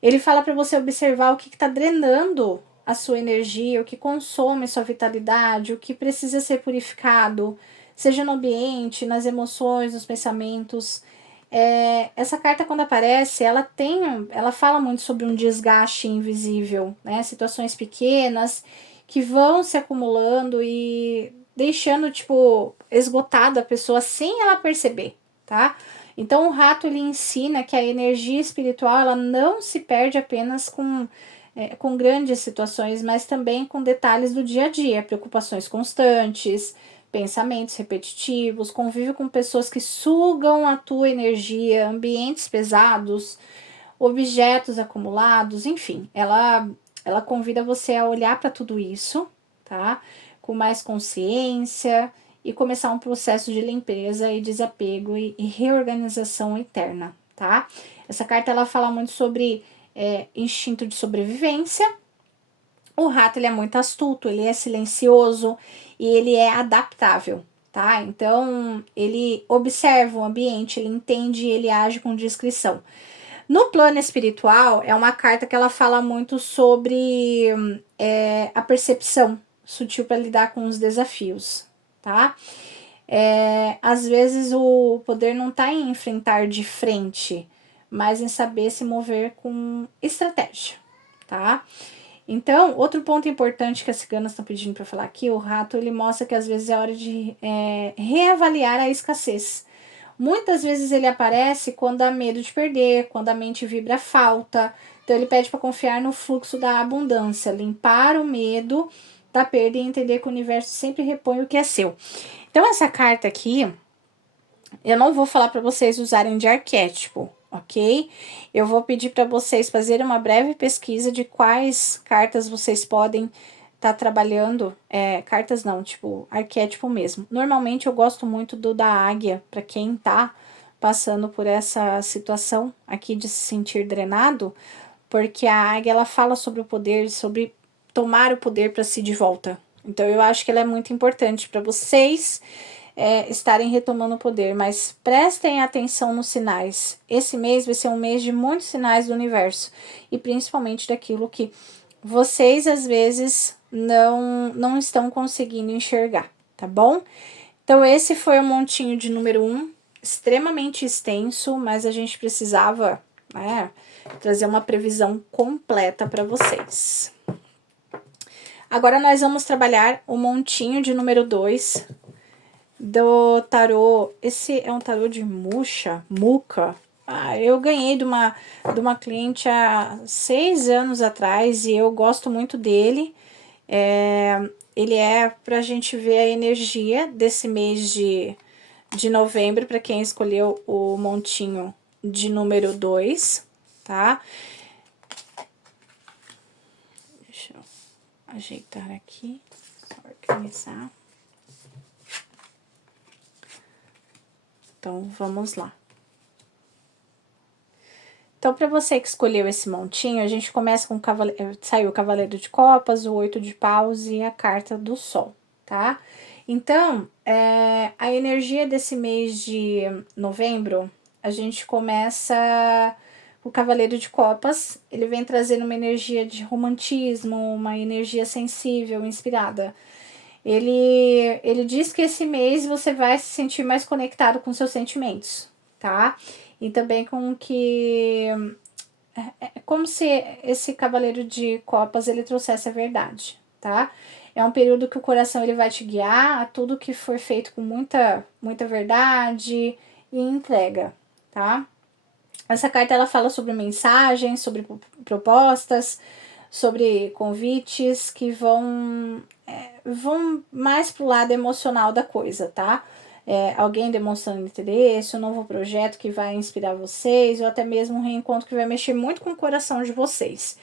Ele fala para você observar o que está drenando a sua energia, o que consome sua vitalidade, o que precisa ser purificado, seja no ambiente, nas emoções, nos pensamentos. Essa carta, quando aparece, ela fala muito sobre um desgaste invisível, né? Situações pequenas que vão se acumulando e deixando, tipo, esgotada a pessoa sem ela perceber, tá? Então, o rato, ele ensina que a energia espiritual, ela não se perde apenas com grandes situações, mas também com detalhes do dia a dia, preocupações constantes, pensamentos repetitivos, convívio com pessoas que sugam a tua energia, ambientes pesados, objetos acumulados, enfim, ela convida você a olhar para tudo isso, tá? Com mais consciência e começar um processo de limpeza e desapego e reorganização interna, tá? Essa carta ela fala muito sobre instinto de sobrevivência. O rato ele é muito astuto, ele é silencioso e ele é adaptável, tá? Então ele observa o ambiente, ele entende e ele age com discrição. No plano espiritual, é uma carta que ela fala muito sobre a percepção sutil para lidar com os desafios, tá? Às vezes o poder não está em enfrentar de frente, mas em saber se mover com estratégia, tá? Então, outro ponto importante que as ciganas estão pedindo para falar aqui, o rato, ele mostra que às vezes é hora de reavaliar a escassez. Muitas vezes ele aparece quando há medo de perder, quando a mente vibra a falta. Então, ele pede para confiar no fluxo da abundância, limpar o medo da perda e entender que o universo sempre repõe o que é seu. Então, essa carta aqui, eu não vou falar para vocês usarem de arquétipo, ok? Eu vou pedir para vocês fazerem uma breve pesquisa de quais cartas vocês podem estar trabalhando. Cartas não, tipo, arquétipo mesmo. Normalmente eu gosto muito do da águia, para quem tá passando por essa situação aqui de se sentir drenado, porque a águia ela fala sobre o poder, sobre tomar o poder para si de volta. Então eu acho que ela é muito importante para vocês estarem retomando o poder, mas prestem atenção nos sinais. Esse mês vai ser um mês de muitos sinais do universo, e principalmente daquilo que vocês às vezes não estão conseguindo enxergar, tá bom? Então esse foi o montinho de número 1, extremamente extenso, mas a gente precisava, né, trazer uma previsão completa para vocês. Agora nós vamos trabalhar o montinho de número 2 do tarô. Esse é um tarô de Muca. Eu ganhei de uma cliente há 6 anos atrás e eu gosto muito dele. Ele é pra gente ver a energia desse mês de novembro, para quem escolheu o montinho de número 2, tá? Deixa eu ajeitar aqui, organizar. Então, vamos lá. Então, para você que escolheu esse montinho, a gente começa com saiu o Cavaleiro de Copas, o 8 de Paus e a Carta do Sol, tá? Então, a energia desse mês de novembro, a gente começa o Cavaleiro de Copas, ele vem trazendo uma energia de romantismo, uma energia sensível, inspirada. Ele diz que esse mês você vai se sentir mais conectado com seus sentimentos, tá? E também com que... É como se esse Cavaleiro de Copas, ele trouxesse a verdade, tá? É um período que o coração ele vai te guiar a tudo que foi feito com muita verdade e entrega, tá? Essa carta ela fala sobre mensagens, sobre propostas, sobre convites que vão mais pro lado emocional da coisa, tá? Alguém demonstrando interesse, um novo projeto que vai inspirar vocês, ou até mesmo um reencontro que vai mexer muito com o coração de vocês.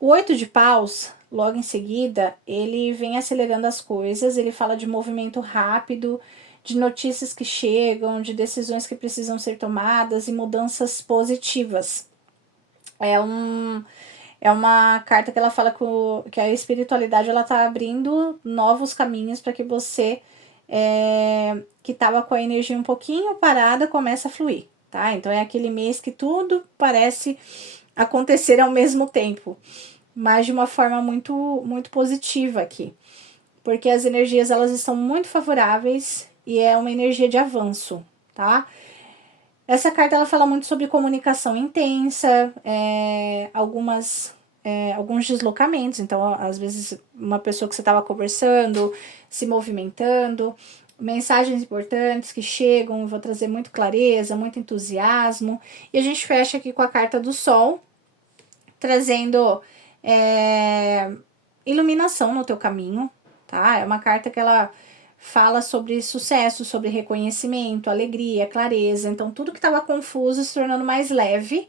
O 8 de Paus, logo em seguida, ele vem acelerando as coisas, ele fala de movimento rápido, de notícias que chegam, de decisões que precisam ser tomadas e mudanças positivas. É uma carta que ela fala que a espiritualidade ela tá abrindo novos caminhos para que você que estava com a energia um pouquinho parada começa a fluir, tá? Então é aquele mês que tudo parece acontecer ao mesmo tempo, mas de uma forma muito positiva aqui, porque as energias elas estão muito favoráveis e é uma energia de avanço, tá? Essa carta ela fala muito sobre comunicação intensa, alguns deslocamentos. Então, às vezes, uma pessoa que você estava conversando, se movimentando, mensagens importantes que chegam, vou trazer muito clareza, muito entusiasmo. E a gente fecha aqui com a carta do Sol, trazendo iluminação no teu caminho, tá? É uma carta que ela fala sobre sucesso, sobre reconhecimento, alegria, clareza. Então, tudo que estava confuso se tornando mais leve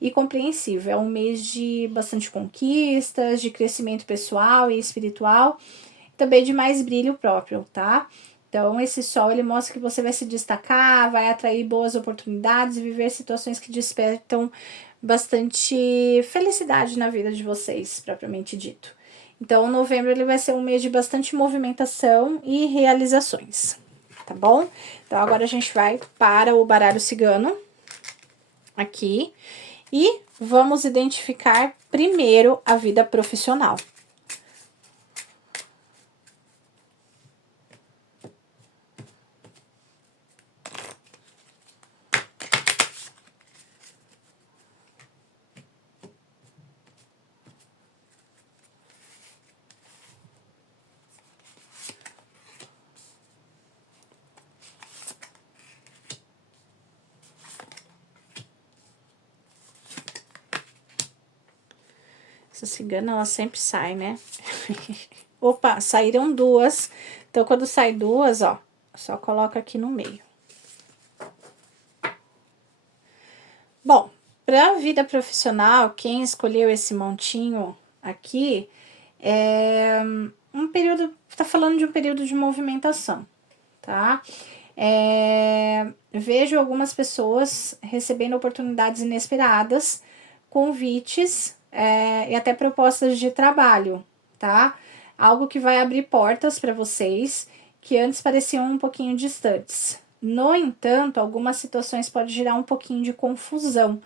e compreensível. É um mês de bastante conquistas, de crescimento pessoal e espiritual, também de mais brilho próprio, tá? Então, esse sol, ele mostra que você vai se destacar, vai atrair boas oportunidades e viver situações que despertam bastante felicidade na vida de vocês, propriamente dito. Então, novembro ele vai ser um mês de bastante movimentação e realizações, tá bom? Então, agora a gente vai para o baralho cigano, aqui, e vamos identificar primeiro a vida profissional. Essa cigana, ela sempre sai, né? Opa, saíram duas. Então, quando sai duas, ó, só coloca aqui no meio. Bom, para a vida profissional, quem escolheu esse montinho aqui é um período, tá falando de um período de movimentação, tá? Vejo algumas pessoas recebendo oportunidades inesperadas, convites e até propostas de trabalho, tá? Algo que vai abrir portas para vocês, que antes pareciam um pouquinho distantes. No entanto, algumas situações podem gerar um pouquinho de confusão.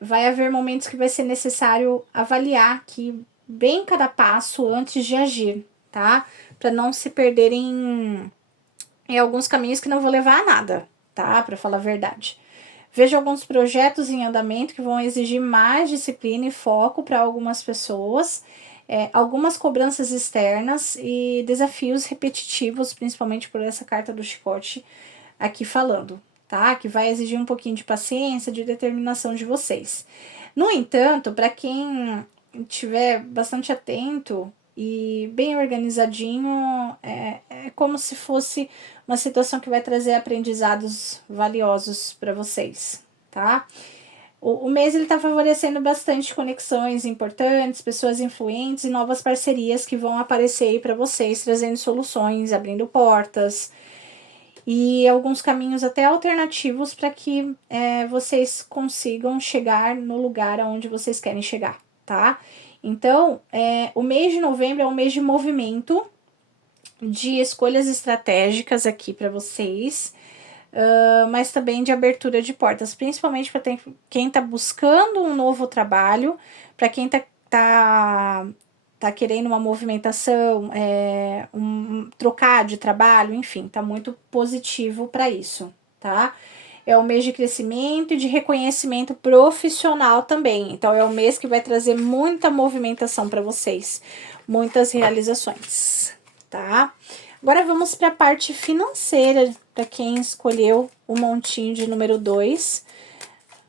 Vai haver momentos que vai ser necessário avaliar aqui bem cada passo antes de agir, tá? Para não se perderem em alguns caminhos que não vão levar a nada, tá? Para falar a verdade. Vejo alguns projetos em andamento que vão exigir mais disciplina e foco para algumas pessoas, algumas cobranças externas e desafios repetitivos, principalmente por essa carta do chicote aqui falando, tá? Que vai exigir um pouquinho de paciência, de determinação de vocês. No entanto, para quem estiver bastante atento e bem organizadinho, é como se fosse uma situação que vai trazer aprendizados valiosos para vocês, tá? O mês ele está favorecendo bastante conexões importantes, pessoas influentes e novas parcerias que vão aparecer aí para vocês, trazendo soluções, abrindo portas e alguns caminhos até alternativos para que vocês consigam chegar no lugar aonde vocês querem chegar, tá? Então, o mês de novembro é um mês de movimento, de escolhas estratégicas aqui para vocês, mas também de abertura de portas, principalmente para quem está buscando um novo trabalho, para quem tá querendo uma movimentação, trocar de trabalho, enfim, tá muito positivo para isso, tá? É um mês de crescimento e de reconhecimento profissional também. Então, é um mês que vai trazer muita movimentação para vocês, muitas realizações, tá? Agora vamos para a parte financeira, para quem escolheu o montinho de número 2,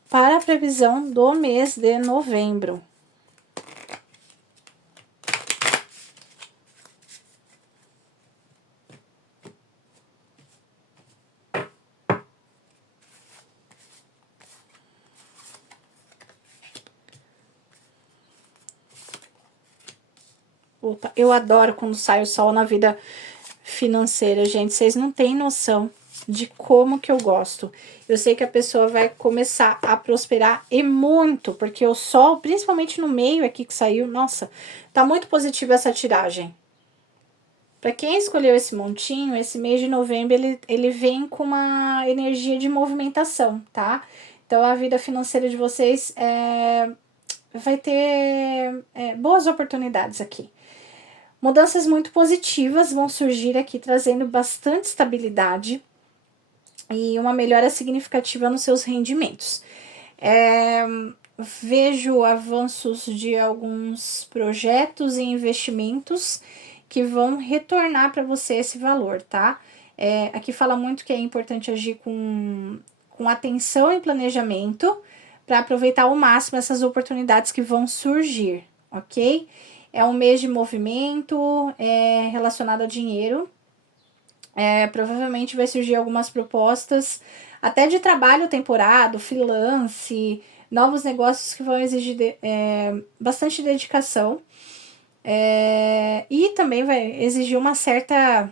para a previsão do mês de novembro. Opa, eu adoro quando sai o sol na vida financeira, gente. Vocês não têm noção de como que eu gosto. Eu sei que a pessoa vai começar a prosperar e muito, porque o sol, principalmente no meio aqui que saiu, nossa, tá muito positiva essa tiragem. Para quem escolheu esse montinho, esse mês de novembro, ele vem com uma energia de movimentação, tá? Então, a vida financeira de vocês vai ter boas oportunidades aqui. Mudanças muito positivas vão surgir aqui, trazendo bastante estabilidade e uma melhora significativa nos seus rendimentos. Vejo avanços de alguns projetos e investimentos que vão retornar para você esse valor, tá? Aqui fala muito que é importante agir com atenção e planejamento para aproveitar ao máximo essas oportunidades que vão surgir, ok? É um mês de movimento relacionado a dinheiro. Provavelmente vai surgir algumas propostas, até de trabalho temporário, freelance, novos negócios que vão exigir bastante dedicação. E também vai exigir uma certa...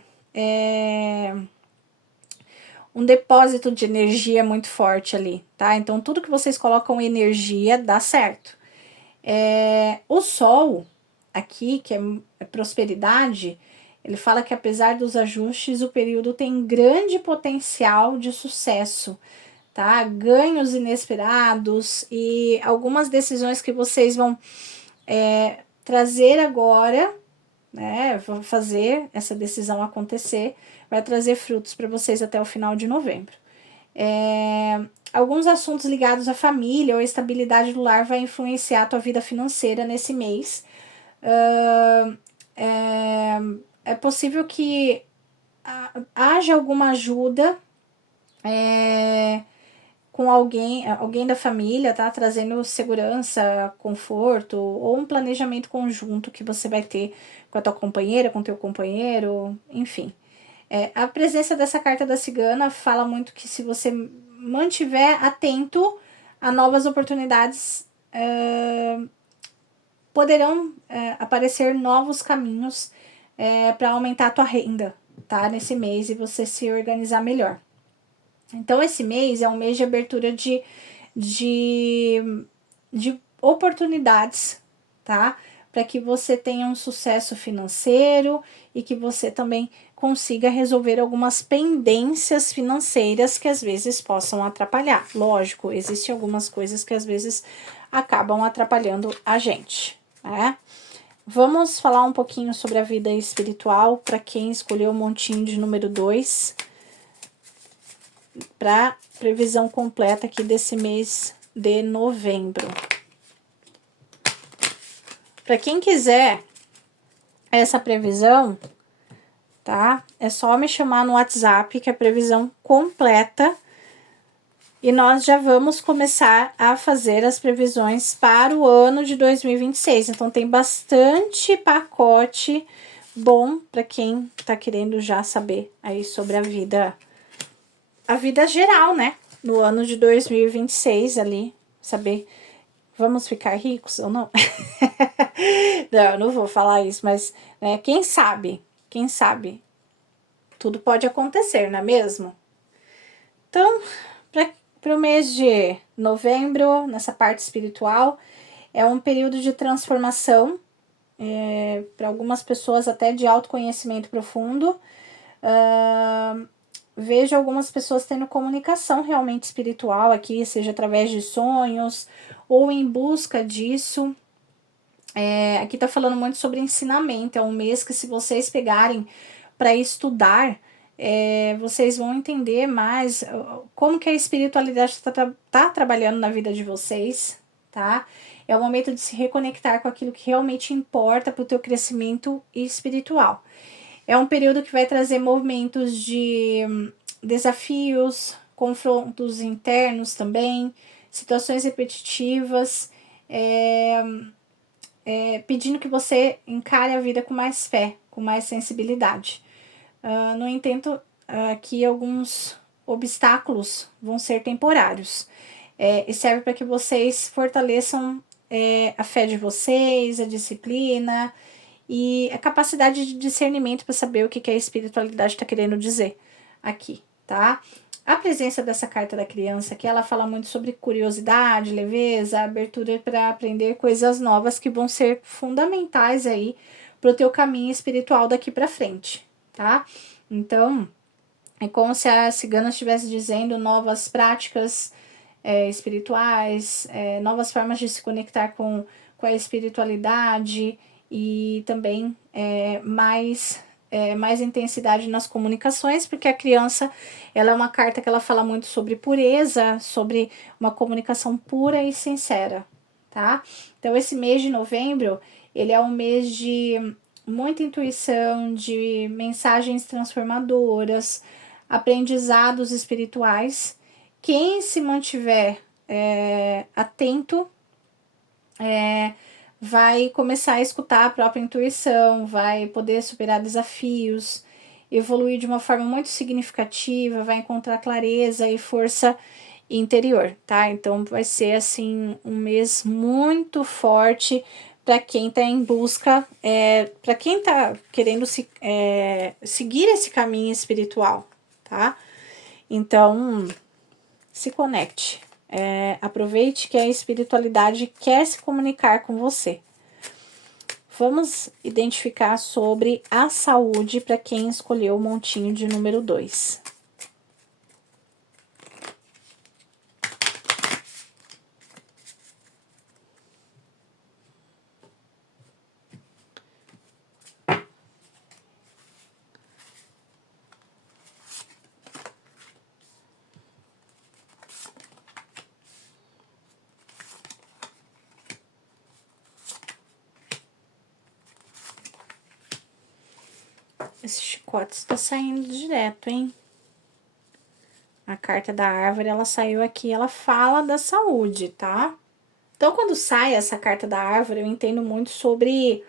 um depósito de energia muito forte ali, tá? Então, tudo que vocês colocam energia dá certo. O sol... aqui, que é prosperidade, ele fala que apesar dos ajustes, o período tem grande potencial de sucesso, tá? Ganhos inesperados e algumas decisões que vocês vão trazer agora, né? Vão fazer essa decisão acontecer, vai trazer frutos para vocês até o final de novembro. Alguns assuntos ligados à família ou à estabilidade do lar vai influenciar a tua vida financeira nesse mês. É possível que haja alguma ajuda com alguém da família, tá? Trazendo segurança, conforto, ou um planejamento conjunto que você vai ter com a tua companheira, com o teu companheiro, enfim. A presença dessa carta da cigana fala muito que se você mantiver atento a novas oportunidades, poderão aparecer novos caminhos para aumentar a tua renda, tá? Nesse mês e você se organizar melhor. Então, esse mês é um mês de abertura de oportunidades, tá? para que você tenha um sucesso financeiro e que você também consiga resolver algumas pendências financeiras que às vezes possam atrapalhar. Lógico, existem algumas coisas que às vezes acabam atrapalhando a gente, né? Vamos falar um pouquinho sobre a vida espiritual para quem escolheu o montinho de número 2, para previsão completa aqui desse mês de novembro. Para quem quiser essa previsão, tá? É só me chamar no WhatsApp, que é a previsão completa, e nós já vamos começar a fazer as previsões para o ano de 2026. Então, tem bastante pacote bom para quem tá querendo já saber aí sobre a vida geral, né? No ano de 2026 ali, saber vamos ficar ricos ou não? Não, eu não vou falar isso, mas né, quem sabe, tudo pode acontecer, não é mesmo? Então, para o mês de novembro, nessa parte espiritual, é um período de transformação, para algumas pessoas até de autoconhecimento profundo. Vejo algumas pessoas tendo comunicação realmente espiritual aqui, seja através de sonhos ou em busca disso. Aqui tá falando muito sobre ensinamento. É um mês que, se vocês pegarem para estudar, vocês vão entender mais como que a espiritualidade tá trabalhando na vida de vocês, tá? É o momento de se reconectar com aquilo que realmente importa para o teu crescimento espiritual. É um período que vai trazer momentos de desafios, confrontos internos também, situações repetitivas, pedindo que você encare a vida com mais fé, com mais sensibilidade. No entanto, aqui alguns obstáculos vão ser temporários, e serve para que vocês fortaleçam a fé de vocês, a disciplina e a capacidade de discernimento para saber o que a espiritualidade está querendo dizer aqui, tá? A presença dessa carta da criança aqui, ela fala muito sobre curiosidade, leveza, abertura para aprender coisas novas que vão ser fundamentais aí para o teu caminho espiritual daqui para frente, tá? Então, é como se a cigana estivesse dizendo novas práticas espirituais, novas formas de se conectar com a espiritualidade e também mais intensidade nas comunicações, porque a criança, ela é uma carta que ela fala muito sobre pureza, sobre uma comunicação pura e sincera, tá? Então, esse mês de novembro, ele é um mês de muita intuição, de mensagens transformadoras, aprendizados espirituais. Quem se mantiver atento vai começar a escutar a própria intuição, vai poder superar desafios, evoluir de uma forma muito significativa, vai encontrar clareza e força interior, tá? Então vai ser assim um mês muito forte para quem está em busca, para quem está querendo seguir esse caminho espiritual, tá? Então se conecte. Aproveite que a espiritualidade quer se comunicar com você. Vamos identificar sobre a saúde para quem escolheu o montinho de número 2. Esse chicote está saindo direto, hein? A carta da árvore, ela saiu aqui, ela fala da saúde, tá? Então, quando sai essa carta da árvore, eu entendo muito sobre,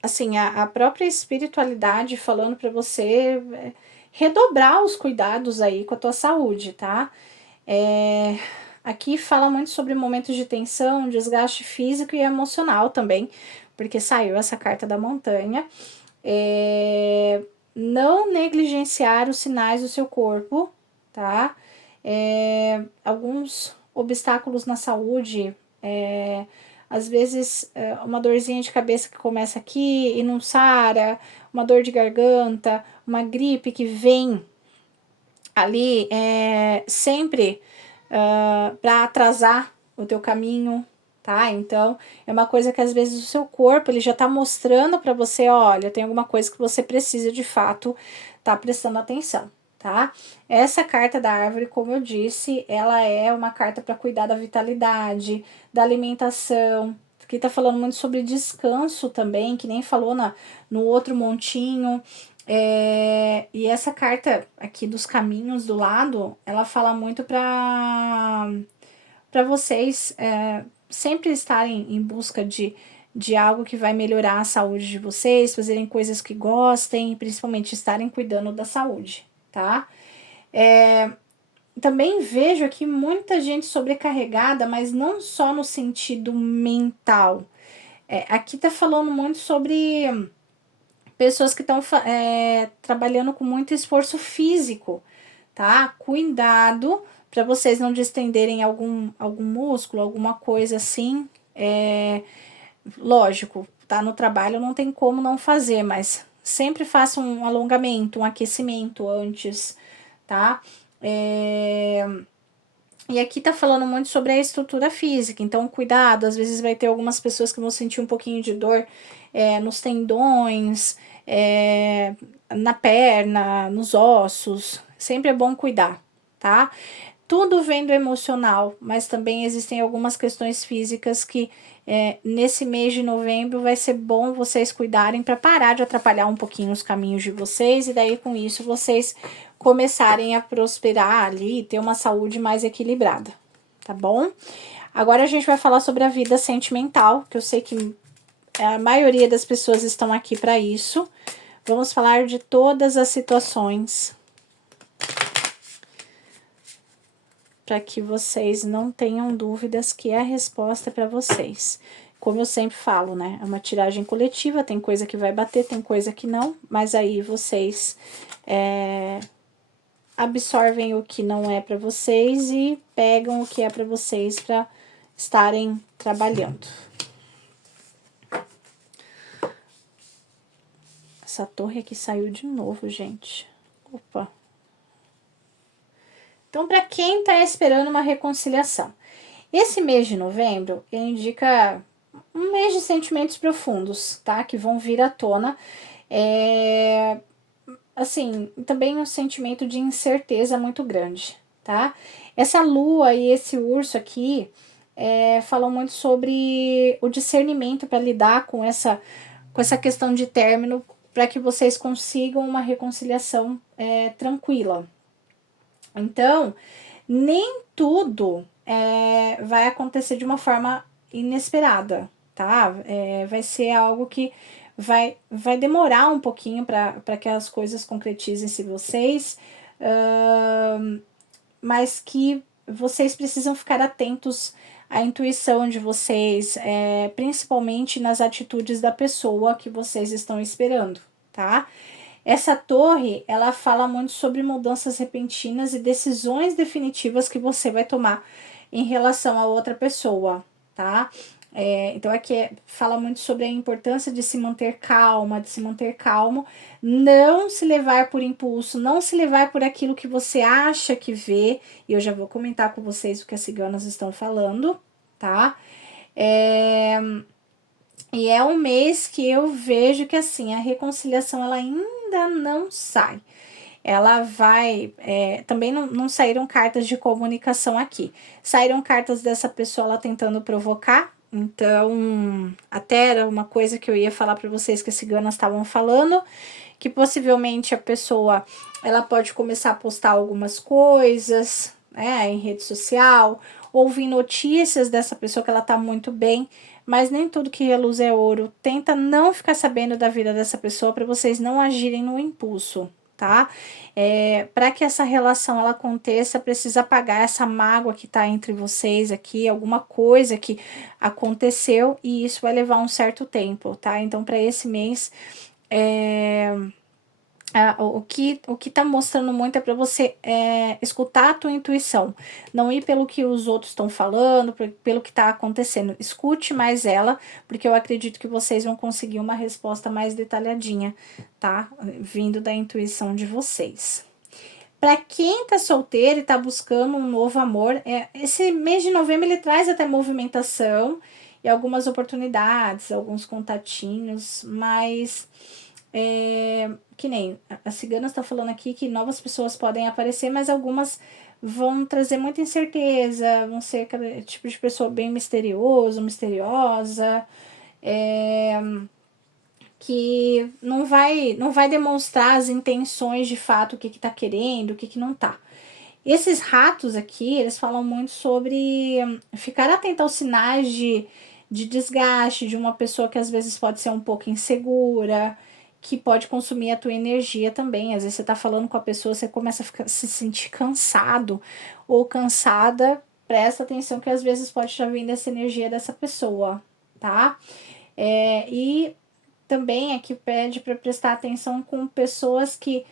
assim, a própria espiritualidade falando para você redobrar os cuidados aí com a tua saúde, tá? Aqui fala muito sobre momentos de tensão, desgaste físico e emocional também, porque saiu essa carta da montanha. Não negligenciar os sinais do seu corpo, tá? Alguns obstáculos na saúde, às vezes uma dorzinha de cabeça que começa aqui e não sara, uma dor de garganta, uma gripe que vem ali sempre para atrasar o teu caminho, tá? Então, é uma coisa que às vezes o seu corpo ele já tá mostrando para você, olha, tem alguma coisa que você precisa de fato tá prestando atenção, tá? Essa carta da árvore, como eu disse, ela é uma carta para cuidar da vitalidade, da alimentação. Aqui tá falando muito sobre descanso também, que nem falou no outro montinho. E essa carta aqui dos caminhos do lado, ela fala muito para vocês sempre estarem em busca de algo que vai melhorar a saúde de vocês, fazerem coisas que gostem, principalmente estarem cuidando da saúde, tá? Também vejo aqui muita gente sobrecarregada, mas não só no sentido mental. Aqui tá falando muito sobre pessoas que estão trabalhando com muito esforço físico, tá? Cuidado para vocês não distenderem algum músculo, alguma coisa assim. Lógico, tá no trabalho não tem como não fazer, mas sempre faça um alongamento, um aquecimento antes, tá? E aqui tá falando muito sobre a estrutura física, então cuidado, às vezes vai ter algumas pessoas que vão sentir um pouquinho de dor nos tendões, na perna, nos ossos, sempre é bom cuidar, tá? Tudo vem do emocional, mas também existem algumas questões físicas que nesse mês de novembro vai ser bom vocês cuidarem para parar de atrapalhar um pouquinho os caminhos de vocês e daí com isso vocês começarem a prosperar ali e ter uma saúde mais equilibrada, tá bom? Agora a gente vai falar sobre a vida sentimental, que eu sei que a maioria das pessoas estão aqui para isso. Vamos falar de todas as situações para que vocês não tenham dúvidas que a resposta é para vocês. Como eu sempre falo, né? É uma tiragem coletiva, tem coisa que vai bater, tem coisa que não, mas aí vocês absorvem o que não é para vocês e pegam o que é para vocês para estarem trabalhando. Essa torre aqui saiu de novo, gente. Opa. Então, para quem está esperando uma reconciliação, esse mês de novembro indica um mês de sentimentos profundos, tá? Que vão vir à tona. Assim, também um sentimento de incerteza muito grande, tá? Essa lua e esse urso aqui falam muito sobre o discernimento para lidar com essa questão de término, para que vocês consigam uma reconciliação tranquila. Então, nem tudo vai acontecer de uma forma inesperada, tá? Vai ser algo que vai demorar um pouquinho para que as coisas concretizem-se vocês, mas que vocês precisam ficar atentos à intuição de vocês, principalmente nas atitudes da pessoa que vocês estão esperando, tá? Essa torre, ela fala muito sobre mudanças repentinas e decisões definitivas que você vai tomar em relação a outra pessoa, tá? Então aqui fala muito sobre a importância de se manter calma, de se manter calmo, não se levar por impulso, não se levar por aquilo que você acha que vê, e eu já vou comentar com vocês o que as ciganas estão falando, tá? E é um mês que eu vejo que assim, a reconciliação ela ainda não sai. Ela vai. Também não saíram cartas de comunicação aqui. Saíram cartas dessa pessoa ela tentando provocar. Então, até era uma coisa que eu ia falar para vocês que as ciganas estavam falando, que possivelmente a pessoa ela pode começar a postar algumas coisas, em rede social, ouvir notícias dessa pessoa que ela tá muito bem, mas nem tudo que reluz é ouro. Tenta não ficar sabendo da vida dessa pessoa para vocês não agirem no impulso, tá? Para que essa relação ela aconteça, precisa apagar essa mágoa que tá entre vocês aqui, alguma coisa que aconteceu e isso vai levar um certo tempo, tá? Então, para esse mês, o que tá mostrando muito é para você escutar a tua intuição, não ir pelo que os outros estão falando, pelo que tá acontecendo. Escute mais ela, porque eu acredito que vocês vão conseguir uma resposta mais detalhadinha, tá? Vindo da intuição de vocês. Para quem tá solteiro e tá buscando um novo amor, esse mês de novembro ele traz até movimentação e algumas oportunidades, alguns contatinhos, mas que nem a cigana está falando aqui que novas pessoas podem aparecer, mas algumas vão trazer muita incerteza, vão ser aquele tipo de pessoa bem misterioso, misteriosa, que não vai demonstrar as intenções de fato, o que tá querendo, o que não tá. Esses ratos aqui, eles falam muito sobre ficar atento aos sinais de desgaste de uma pessoa que às vezes pode ser um pouco insegura, que pode consumir a tua energia também. Às vezes você tá falando com a pessoa, você começa se sentir cansado ou cansada. Presta atenção que às vezes pode estar vindo essa energia dessa pessoa, tá? E também aqui pede para prestar atenção com pessoas que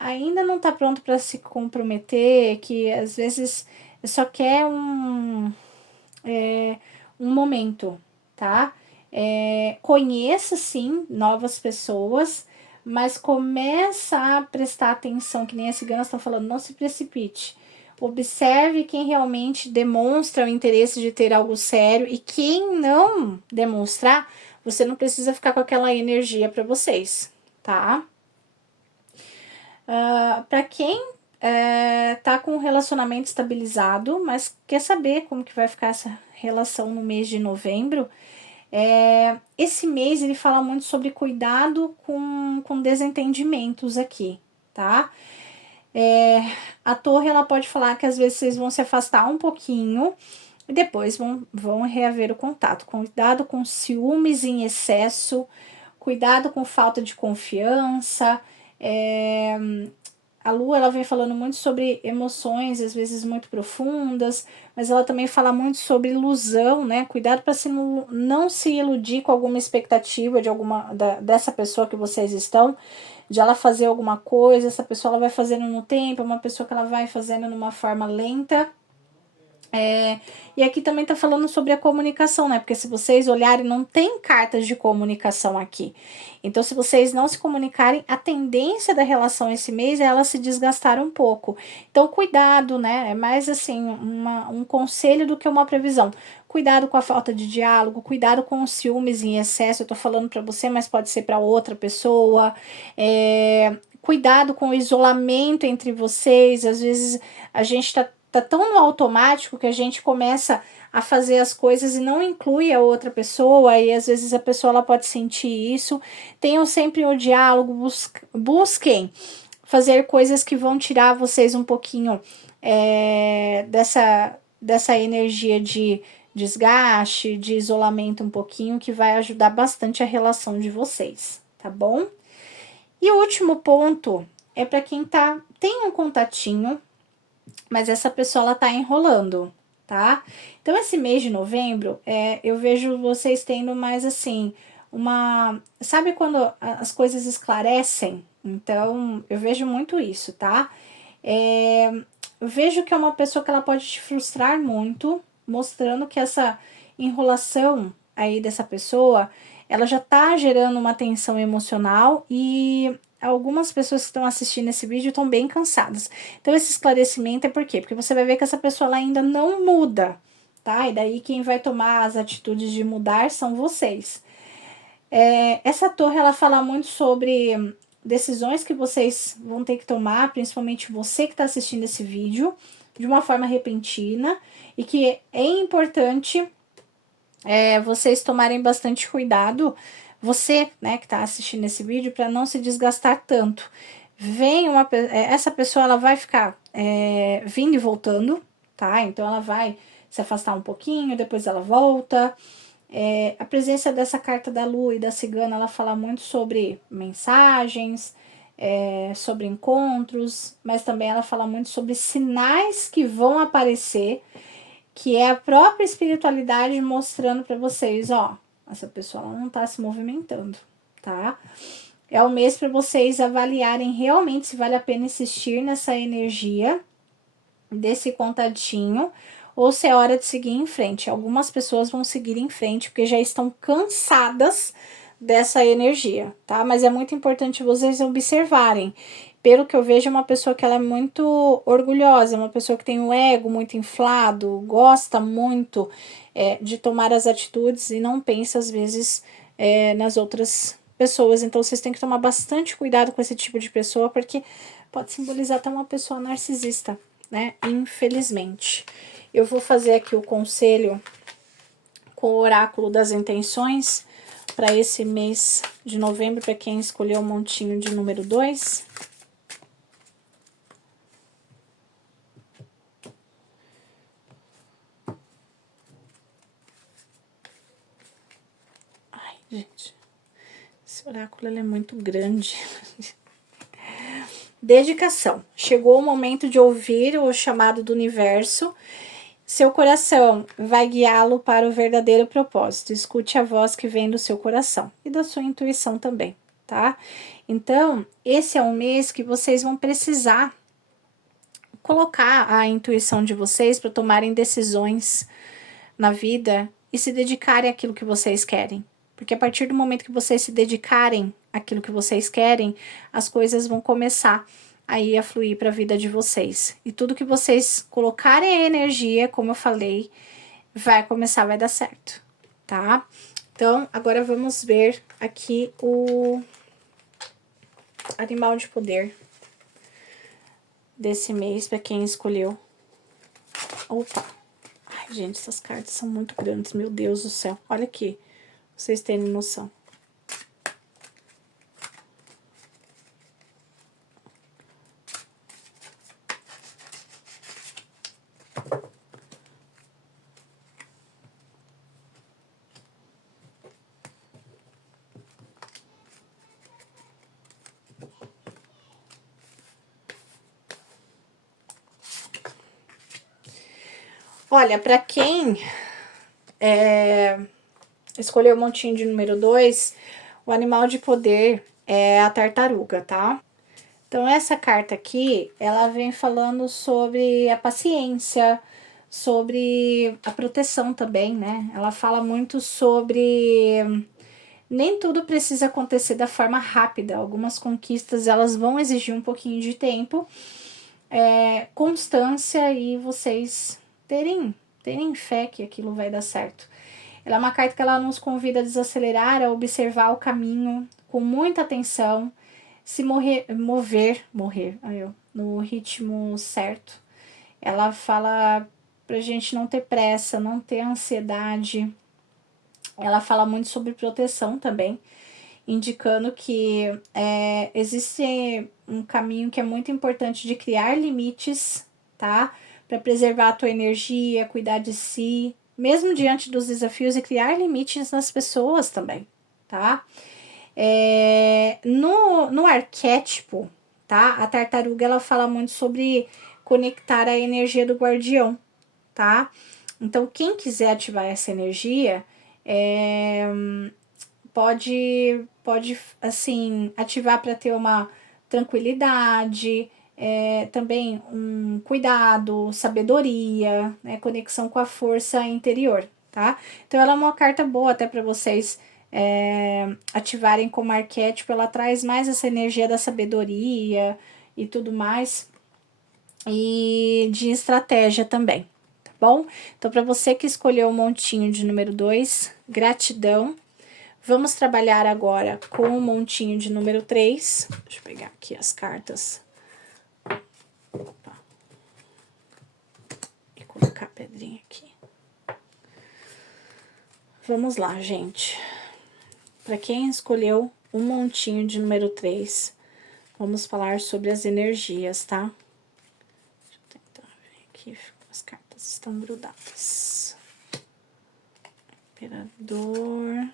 ainda não tá pronto para se comprometer, que às vezes só quer um momento, tá? Conheça sim novas pessoas, mas começa a prestar atenção, que nem a cigana está falando, não se precipite. Observe quem realmente demonstra o interesse de ter algo sério e quem não demonstrar, você não precisa ficar com aquela energia para vocês, tá? Para quem tá com um relacionamento estabilizado, mas quer saber como que vai ficar essa relação no mês de novembro, esse mês ele fala muito sobre cuidado com desentendimentos aqui, tá? A torre ela pode falar que às vezes vocês vão se afastar um pouquinho e depois vão reaver o contato. Cuidado com ciúmes em excesso, cuidado com falta de confiança. A lua ela vem falando muito sobre emoções, às vezes muito profundas, mas ela também fala muito sobre ilusão, né? Cuidado para não se iludir com alguma expectativa de dessa pessoa que vocês estão, de ela fazer alguma coisa, essa pessoa ela vai fazendo no tempo, é uma pessoa que ela vai fazendo numa forma lenta. E aqui também tá falando sobre a comunicação, né? Porque se vocês olharem, não tem cartas de comunicação aqui. Então, se vocês não se comunicarem, a tendência da relação esse mês é ela se desgastar um pouco. Então, cuidado, né? É mais assim, um conselho do que uma previsão. Cuidado com a falta de diálogo, cuidado com os ciúmes em excesso. Eu tô falando para você, mas pode ser para outra pessoa. Cuidado com o isolamento entre vocês. Às vezes a gente tá tão no automático que a gente começa a fazer as coisas e não inclui a outra pessoa, e às vezes a pessoa ela pode sentir isso. Tenham sempre o diálogo, busquem fazer coisas que vão tirar vocês um pouquinho dessa energia de desgaste, de isolamento um pouquinho, que vai ajudar bastante a relação de vocês, tá bom? E o último ponto é para quem tem um contatinho, mas essa pessoa ela tá enrolando, tá? Então esse mês de novembro, eu vejo vocês tendo mais assim, sabe quando as coisas esclarecem? Então eu vejo muito isso, tá? Eu vejo que é uma pessoa que ela pode te frustrar muito, mostrando que essa enrolação aí dessa pessoa, ela já tá gerando uma tensão emocional e algumas pessoas que estão assistindo esse vídeo estão bem cansadas. Então, esse esclarecimento é por quê? Porque você vai ver que essa pessoa ela ainda não muda, tá? E daí quem vai tomar as atitudes de mudar são vocês. Essa torre, ela fala muito sobre decisões que vocês vão ter que tomar, principalmente você que está assistindo esse vídeo, de uma forma repentina, e que é importante vocês tomarem bastante cuidado, você, né, que está assistindo esse vídeo, para não se desgastar tanto. Essa pessoa ela vai ficar vindo e voltando, tá? Então ela vai se afastar um pouquinho, depois ela volta. A presença dessa carta da lua e da cigana, ela fala muito sobre mensagens, sobre encontros, mas também ela fala muito sobre sinais que vão aparecer, que é a própria espiritualidade mostrando para vocês, ó, essa pessoa ela não tá se movimentando, tá? É o mês para vocês avaliarem realmente se vale a pena insistir nessa energia desse contatinho ou se é hora de seguir em frente. Algumas pessoas vão seguir em frente porque já estão cansadas dessa energia, tá? Mas é muito importante vocês observarem. Pelo que eu vejo, é uma pessoa que ela é muito orgulhosa, é uma pessoa que tem o ego muito inflado, gosta muito de tomar as atitudes e não pensa, às vezes, nas outras pessoas. Então, vocês têm que tomar bastante cuidado com esse tipo de pessoa, porque pode simbolizar até uma pessoa narcisista, né? Infelizmente. Eu vou fazer aqui o conselho com o oráculo das intenções para esse mês de novembro, para quem escolheu o montinho de número 2. Ai, gente, esse oráculo ele é muito grande. Dedicação. Chegou o momento de ouvir o chamado do universo. Seu coração vai guiá-lo para o verdadeiro propósito. Escute a voz que vem do seu coração e da sua intuição também, tá? Então, esse é um mês que vocês vão precisar colocar a intuição de vocês para tomarem decisões na vida e se dedicarem àquilo que vocês querem. Porque a partir do momento que vocês se dedicarem àquilo que vocês querem, as coisas vão começar aí a fluir para a vida de vocês. E tudo que vocês colocarem a energia, como eu falei, vai começar, vai dar certo, tá? Então, agora vamos ver aqui o animal de poder desse mês para quem escolheu. Opa! Ai, gente, essas cartas são muito grandes, meu Deus do céu. Olha aqui, pra vocês terem noção. Olha, para quem escolheu o montinho de número 2, o animal de poder é a tartaruga, tá? Então, essa carta aqui, ela vem falando sobre a paciência, sobre a proteção também, né? Ela fala muito sobre nem tudo precisa acontecer da forma rápida. Algumas conquistas, elas vão exigir um pouquinho de tempo, constância e vocês terem fé que aquilo vai dar certo. Ela é uma carta que ela nos convida a desacelerar, a observar o caminho com muita atenção, se mover no ritmo certo. Ela fala pra gente não ter pressa, não ter ansiedade. Ela fala muito sobre proteção também, indicando que existe um caminho que é muito importante de criar limites, tá? Para preservar a tua energia, cuidar de si, mesmo diante dos desafios, e criar limites nas pessoas também, tá? No arquétipo, tá? A tartaruga, ela fala muito sobre conectar a energia do guardião, tá? Então, quem quiser ativar essa energia, pode assim, ativar para ter uma tranquilidade, também um cuidado, sabedoria, né, conexão com a força interior, tá? Então, ela é uma carta boa até para vocês ativarem como arquétipo. Ela traz mais essa energia da sabedoria e tudo mais, e de estratégia também, tá bom? Então, para você que escolheu o montinho de número 2, gratidão. Vamos trabalhar agora com o montinho de número 3. Deixa eu pegar aqui as cartas. Opa. E colocar a pedrinha aqui. Vamos lá, gente. Para quem escolheu o montinho de número 3, vamos falar sobre as energias, tá? Deixa eu tentar ver aqui. As cartas estão grudadas. Imperador.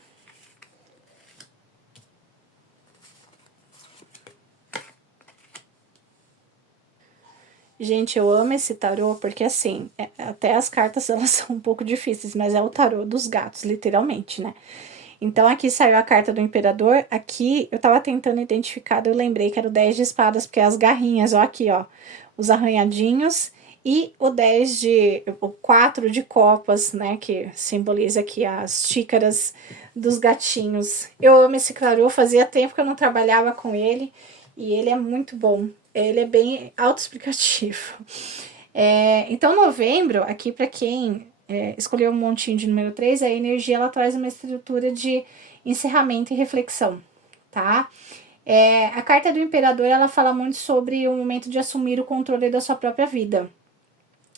Gente, eu amo esse tarô porque, assim, até as cartas, elas são um pouco difíceis, mas é o tarô dos gatos, literalmente, né? Então, aqui saiu a carta do imperador. Aqui, eu tava tentando identificar, eu lembrei que era o 10 de espadas, porque as garrinhas, ó, aqui, ó, os arranhadinhos, e o 4 de copas, né, que simboliza aqui as xícaras dos gatinhos. Eu amo esse clarô, fazia tempo que eu não trabalhava com ele, e ele é muito bom. Ele é bem autoexplicativo. Então, novembro, aqui para quem escolheu um montinho de número 3, a energia ela traz uma estrutura de encerramento e reflexão, tá? A carta do imperador ela fala muito sobre o momento de assumir o controle da sua própria vida,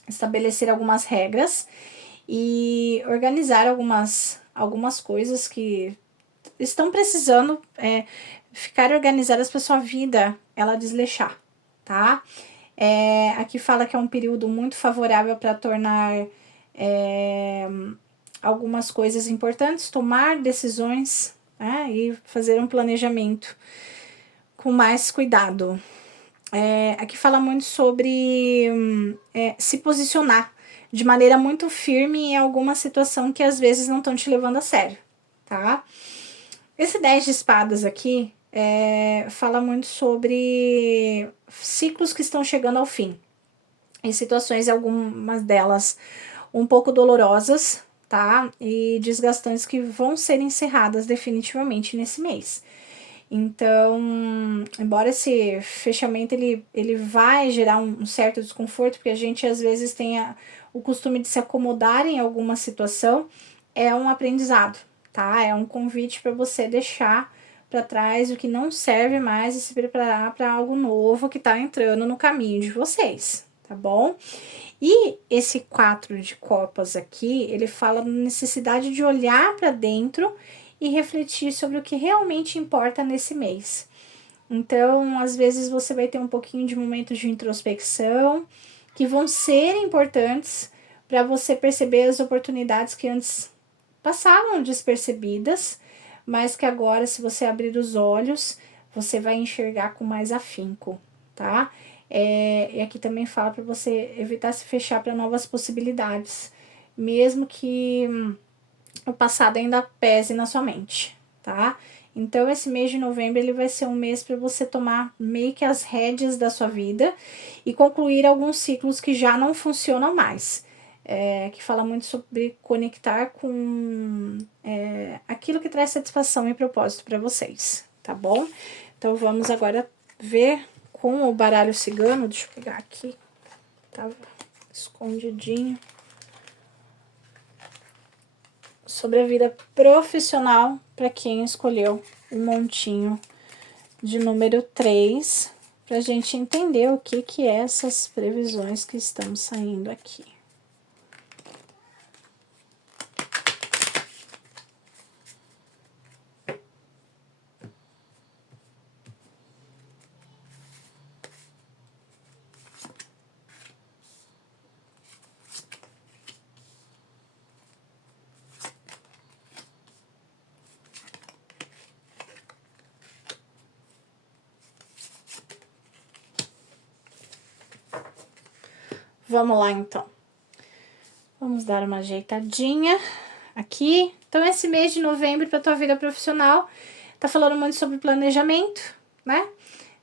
estabelecer algumas regras e organizar algumas coisas que estão precisando ficar organizadas para sua vida ela desleixar, tá? Aqui fala que é um período muito favorável para tornar algumas coisas importantes, tomar decisões, né, e fazer um planejamento com mais cuidado. Aqui fala muito sobre se posicionar de maneira muito firme em alguma situação que às vezes não estão te levando a sério, tá? Esse 10 de espadas aqui fala muito sobre ciclos que estão chegando ao fim. Em situações, algumas delas um pouco dolorosas, tá? E desgastantes que vão ser encerradas definitivamente nesse mês. Então, embora esse fechamento ele vai gerar um certo desconforto, porque a gente às vezes tem o costume de se acomodar em alguma situação, é um aprendizado, tá? É um convite para você deixar para trás o que não serve mais e se preparar para algo novo que está entrando no caminho de vocês, tá bom? E esse 4 de copas aqui, ele fala da necessidade de olhar para dentro e refletir sobre o que realmente importa nesse mês. Então, às vezes você vai ter um pouquinho de momentos de introspecção que vão ser importantes para você perceber as oportunidades que antes passavam despercebidas, mas que agora, se você abrir os olhos, você vai enxergar com mais afinco, tá? E aqui também fala para você evitar se fechar para novas possibilidades, mesmo que o passado ainda pese na sua mente, tá? Então, esse mês de novembro, ele vai ser um mês para você tomar meio que as rédeas da sua vida e concluir alguns ciclos que já não funcionam mais. Que fala muito sobre conectar com aquilo que traz satisfação e propósito para vocês, tá bom? Então, vamos agora ver com o baralho cigano. Deixa eu pegar aqui, tava escondidinho. Sobre a vida profissional para quem escolheu um montinho de número 3, para a gente entender o que é essas previsões que estão saindo aqui. Vamos lá, então. Vamos dar uma ajeitadinha aqui. Então, esse mês de novembro para tua vida profissional tá falando muito sobre planejamento, né?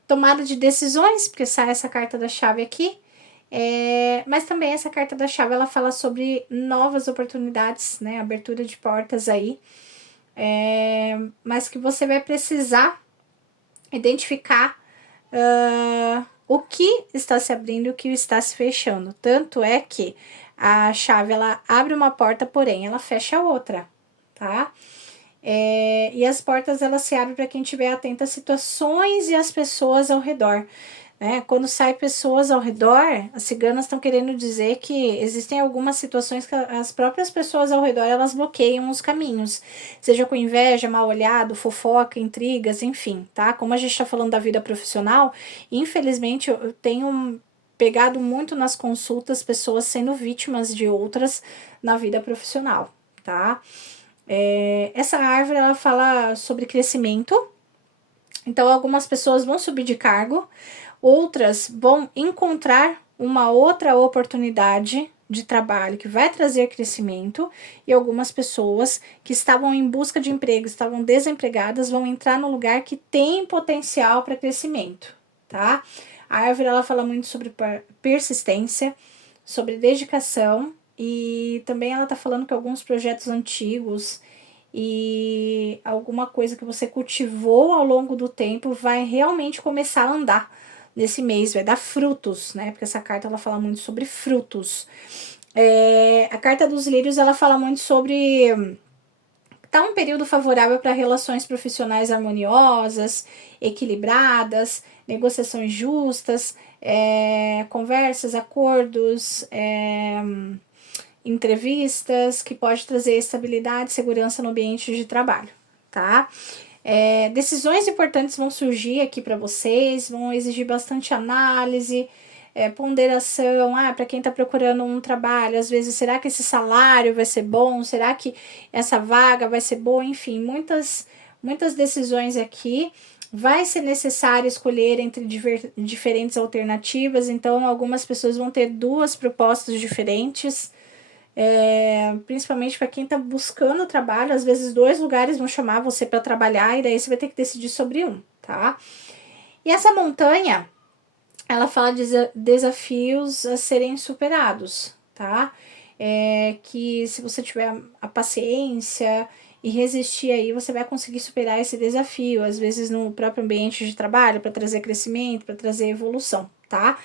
Tomada de decisões, porque sai essa carta da chave aqui. Mas também essa carta da chave, ela fala sobre novas oportunidades, né? Abertura de portas aí. Mas que você vai precisar identificar o que está se abrindo e o que está se fechando. Tanto é que a chave, ela abre uma porta, porém, ela fecha outra, tá? E as portas, elas se abrem para quem estiver atento às situações e às pessoas ao redor, né? Quando sai pessoas ao redor, as ciganas estão querendo dizer que existem algumas situações que as próprias pessoas ao redor, elas bloqueiam os caminhos, seja com inveja, mal olhado, fofoca, intrigas, enfim, tá? Como a gente tá falando da vida profissional, infelizmente eu tenho pegado muito nas consultas pessoas sendo vítimas de outras na vida profissional, tá? Essa árvore, ela fala sobre crescimento. Então, algumas pessoas vão subir de cargo, outras vão encontrar uma outra oportunidade de trabalho que vai trazer crescimento, e algumas pessoas que estavam em busca de emprego, estavam desempregadas, vão entrar no lugar que tem potencial para crescimento, tá? A árvore, ela fala muito sobre persistência, sobre dedicação, e também ela tá falando que alguns projetos antigos e alguma coisa que você cultivou ao longo do tempo vai realmente começar a andar nesse mês, vai dar frutos, né? Porque essa carta, ela fala muito sobre frutos. A carta dos lírios, ela fala muito sobre tá um período favorável para relações profissionais harmoniosas, equilibradas, negociações justas, conversas, acordos, entrevistas, que pode trazer estabilidade e segurança no ambiente de trabalho, tá? Decisões importantes vão surgir aqui para vocês, vão exigir bastante análise, ponderação. Para quem está procurando um trabalho, às vezes, será que esse salário vai ser bom? Será que essa vaga vai ser boa? Enfim, muitas decisões aqui. Vai ser necessário escolher entre diferentes alternativas, então algumas pessoas vão ter duas propostas diferentes. Principalmente para quem está buscando trabalho, às vezes 2 lugares vão chamar você para trabalhar e daí você vai ter que decidir sobre um, tá? E essa montanha, ela fala de desafios a serem superados, tá? Que se você tiver a paciência e resistir aí, você vai conseguir superar esse desafio, às vezes no próprio ambiente de trabalho, para trazer crescimento, para trazer evolução, tá?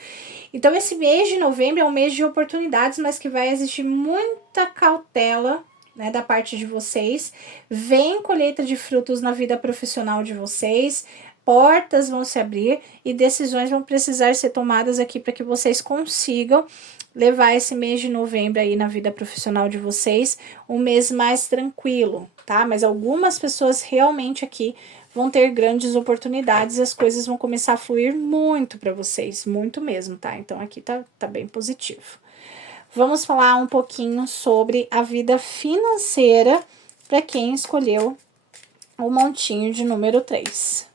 Então, esse mês de novembro é um mês de oportunidades, mas que vai exigir muita cautela, né, da parte de vocês. Vem colheita de frutos na vida profissional de vocês, portas vão se abrir e decisões vão precisar ser tomadas aqui para que vocês consigam levar esse mês de novembro aí na vida profissional de vocês, um mês mais tranquilo, tá? Mas algumas pessoas realmente aqui vão ter grandes oportunidades e as coisas vão começar a fluir muito para vocês, muito mesmo, tá? Então aqui tá bem positivo. Vamos falar um pouquinho sobre a vida financeira para quem escolheu o montinho de número 3.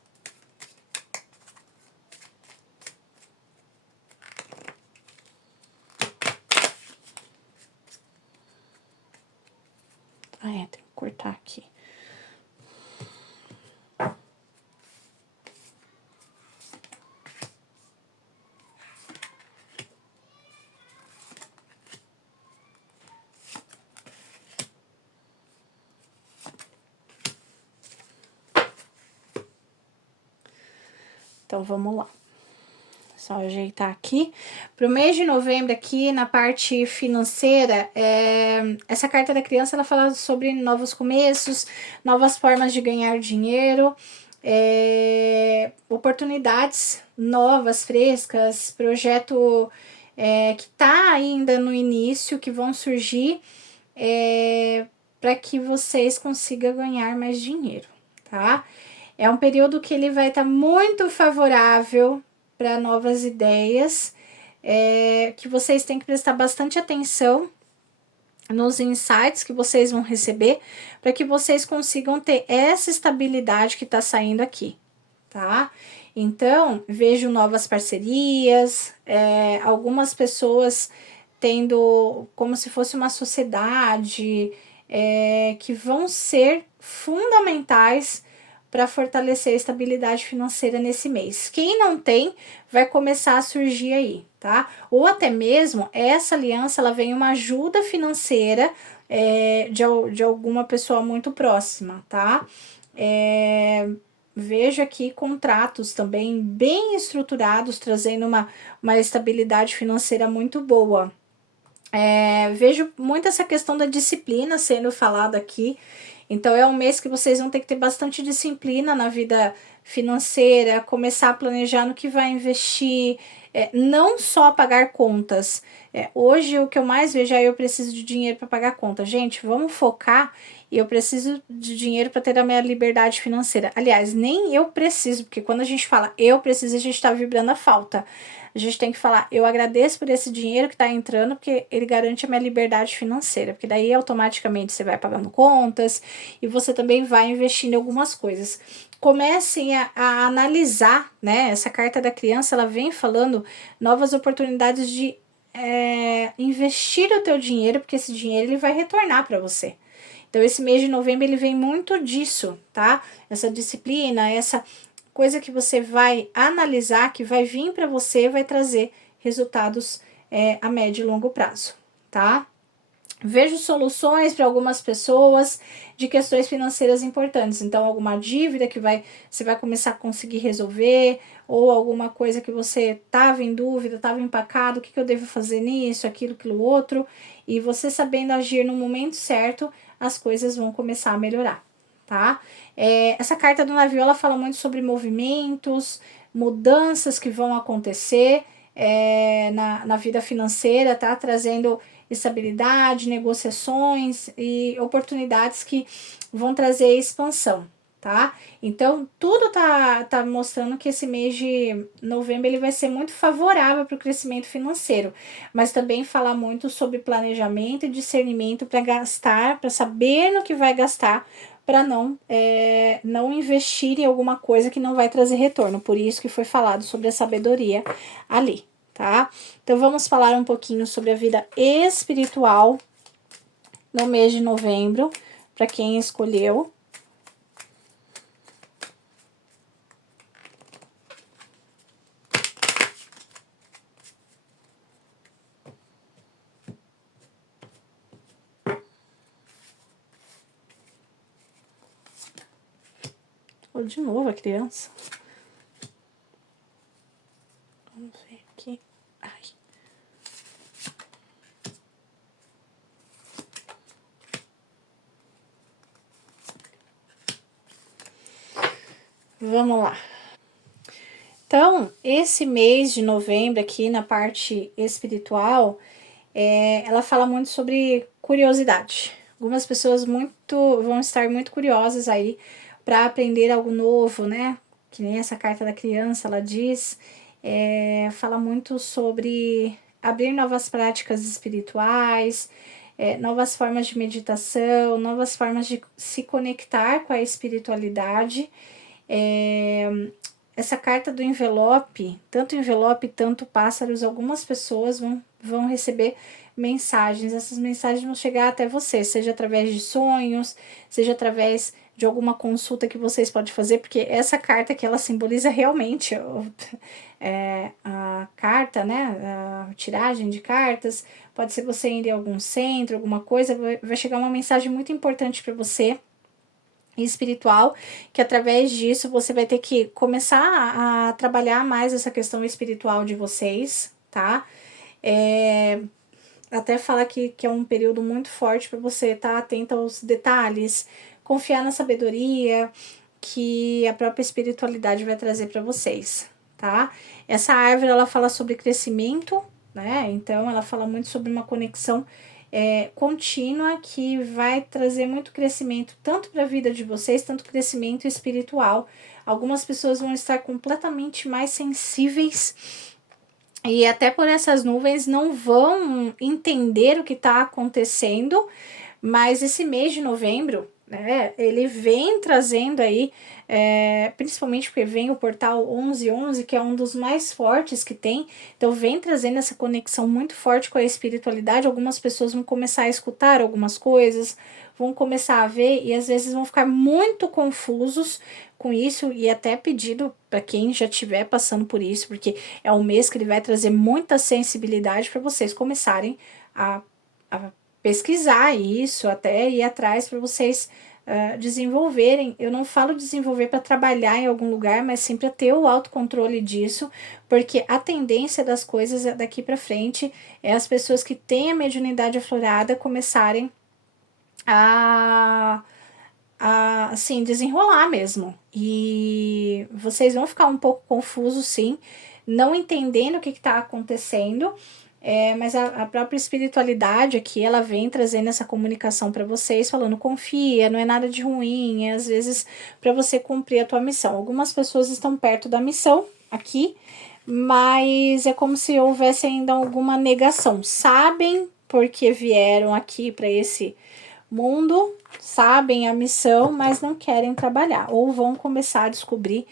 Tem que cortar aqui. Então, vamos lá. Só ajeitar aqui. Para o mês de novembro aqui, na parte financeira, essa carta da criança, ela fala sobre novos começos, novas formas de ganhar dinheiro, oportunidades novas, frescas, projeto que tá ainda no início, que vão surgir para que vocês consigam ganhar mais dinheiro, tá? É um período que ele vai estar muito favorável para novas ideias, que vocês têm que prestar bastante atenção nos insights que vocês vão receber, para que vocês consigam ter essa estabilidade que está saindo aqui, tá? Então, vejo novas parcerias, algumas pessoas tendo como se fosse uma sociedade, que vão ser fundamentais para fortalecer a estabilidade financeira nesse mês. Quem não tem, vai começar a surgir aí, tá? Ou até mesmo, essa aliança, ela vem uma ajuda financeira de alguma pessoa muito próxima, tá? Vejo aqui contratos também bem estruturados, trazendo uma estabilidade financeira muito boa. Vejo muito essa questão da disciplina sendo falada aqui. Então, é um mês que vocês vão ter que ter bastante disciplina na vida financeira, começar a planejar no que vai investir, não só pagar contas. Hoje, o que eu mais vejo é eu preciso de dinheiro para pagar conta. Gente, vamos focar e eu preciso de dinheiro para ter a minha liberdade financeira. Aliás, nem eu preciso, porque quando a gente fala eu preciso, a gente está vibrando a falta. A gente tem que falar, eu agradeço por esse dinheiro que está entrando, porque ele garante a minha liberdade financeira. Porque daí automaticamente você vai pagando contas e você também vai investindo em algumas coisas. Comecem a analisar, né? Essa carta da criança, ela vem falando novas oportunidades de investir o teu dinheiro, porque esse dinheiro ele vai retornar para você. Então, esse mês de novembro, ele vem muito disso, tá? Essa disciplina, essa coisa que você vai analisar, que vai vir para você, vai trazer resultados a médio e longo prazo, tá? Vejo soluções para algumas pessoas de questões financeiras importantes. Então, alguma dívida que você vai começar a conseguir resolver, ou alguma coisa que você estava em dúvida, estava empacado, o que eu devo fazer nisso, aquilo outro. E você sabendo agir no momento certo, as coisas vão começar a melhorar, tá? Essa carta do navio, ela fala muito sobre movimentos, mudanças que vão acontecer na vida financeira, tá? Trazendo estabilidade, negociações e oportunidades que vão trazer expansão, tá? Então, tudo tá mostrando que esse mês de novembro ele vai ser muito favorável para o crescimento financeiro, mas também fala muito sobre planejamento e discernimento para gastar, para saber no que vai gastar, para não investir em alguma coisa que não vai trazer retorno. Por isso que foi falado sobre a sabedoria ali, tá? Então vamos falar um pouquinho sobre a vida espiritual no mês de novembro, para quem escolheu. Ou de novo a criança. Vamos ver aqui. Ai. Vamos lá. Então, esse mês de novembro aqui na parte espiritual, ela fala muito sobre curiosidade. Algumas pessoas vão estar muito curiosas aí para aprender algo novo, né? Que nem essa carta da criança, ela diz, fala muito sobre abrir novas práticas espirituais, novas formas de meditação, novas formas de se conectar com a espiritualidade. Essa carta do envelope, tanto pássaros, algumas pessoas vão receber mensagens. Essas mensagens vão chegar até você, seja através de sonhos, seja através de alguma consulta que vocês podem fazer, porque essa carta que ela simboliza realmente a carta, né, a tiragem de cartas, pode ser você indo em algum centro, alguma coisa, vai chegar uma mensagem muito importante para você, espiritual, que através disso você vai ter que começar a trabalhar mais essa questão espiritual de vocês, tá? Até fala que é um período muito forte para você estar atento aos detalhes, confiar na sabedoria que a própria espiritualidade vai trazer para vocês, tá? Essa árvore, ela fala sobre crescimento, né? Então, ela fala muito sobre uma conexão contínua que vai trazer muito crescimento, tanto para a vida de vocês, tanto crescimento espiritual. Algumas pessoas vão estar completamente mais sensíveis e até por essas nuvens não vão entender o que está acontecendo, mas esse mês de novembro, né, ele vem trazendo aí, principalmente porque vem o portal 1111, que é um dos mais fortes que tem, então vem trazendo essa conexão muito forte com a espiritualidade. Algumas pessoas vão começar a escutar algumas coisas, vão começar a ver e às vezes vão ficar muito confusos com isso, e até pedido para quem já estiver passando por isso, porque é um mês que ele vai trazer muita sensibilidade para vocês começarem a pesquisar isso, até ir atrás para vocês desenvolverem. Eu não falo desenvolver para trabalhar em algum lugar, mas sempre ter o autocontrole disso, porque a tendência das coisas daqui para frente é as pessoas que têm a mediunidade aflorada começarem assim, desenrolar mesmo. E vocês vão ficar um pouco confusos, sim, não entendendo o que está acontecendo, mas a própria espiritualidade aqui, ela vem trazendo essa comunicação para vocês, falando, confia, não é nada de ruim, às vezes para você cumprir a tua missão. Algumas pessoas estão perto da missão aqui, mas é como se houvesse ainda alguma negação. Sabem porque vieram aqui para esse mundo, sabem a missão, mas não querem trabalhar, ou vão começar a descobrir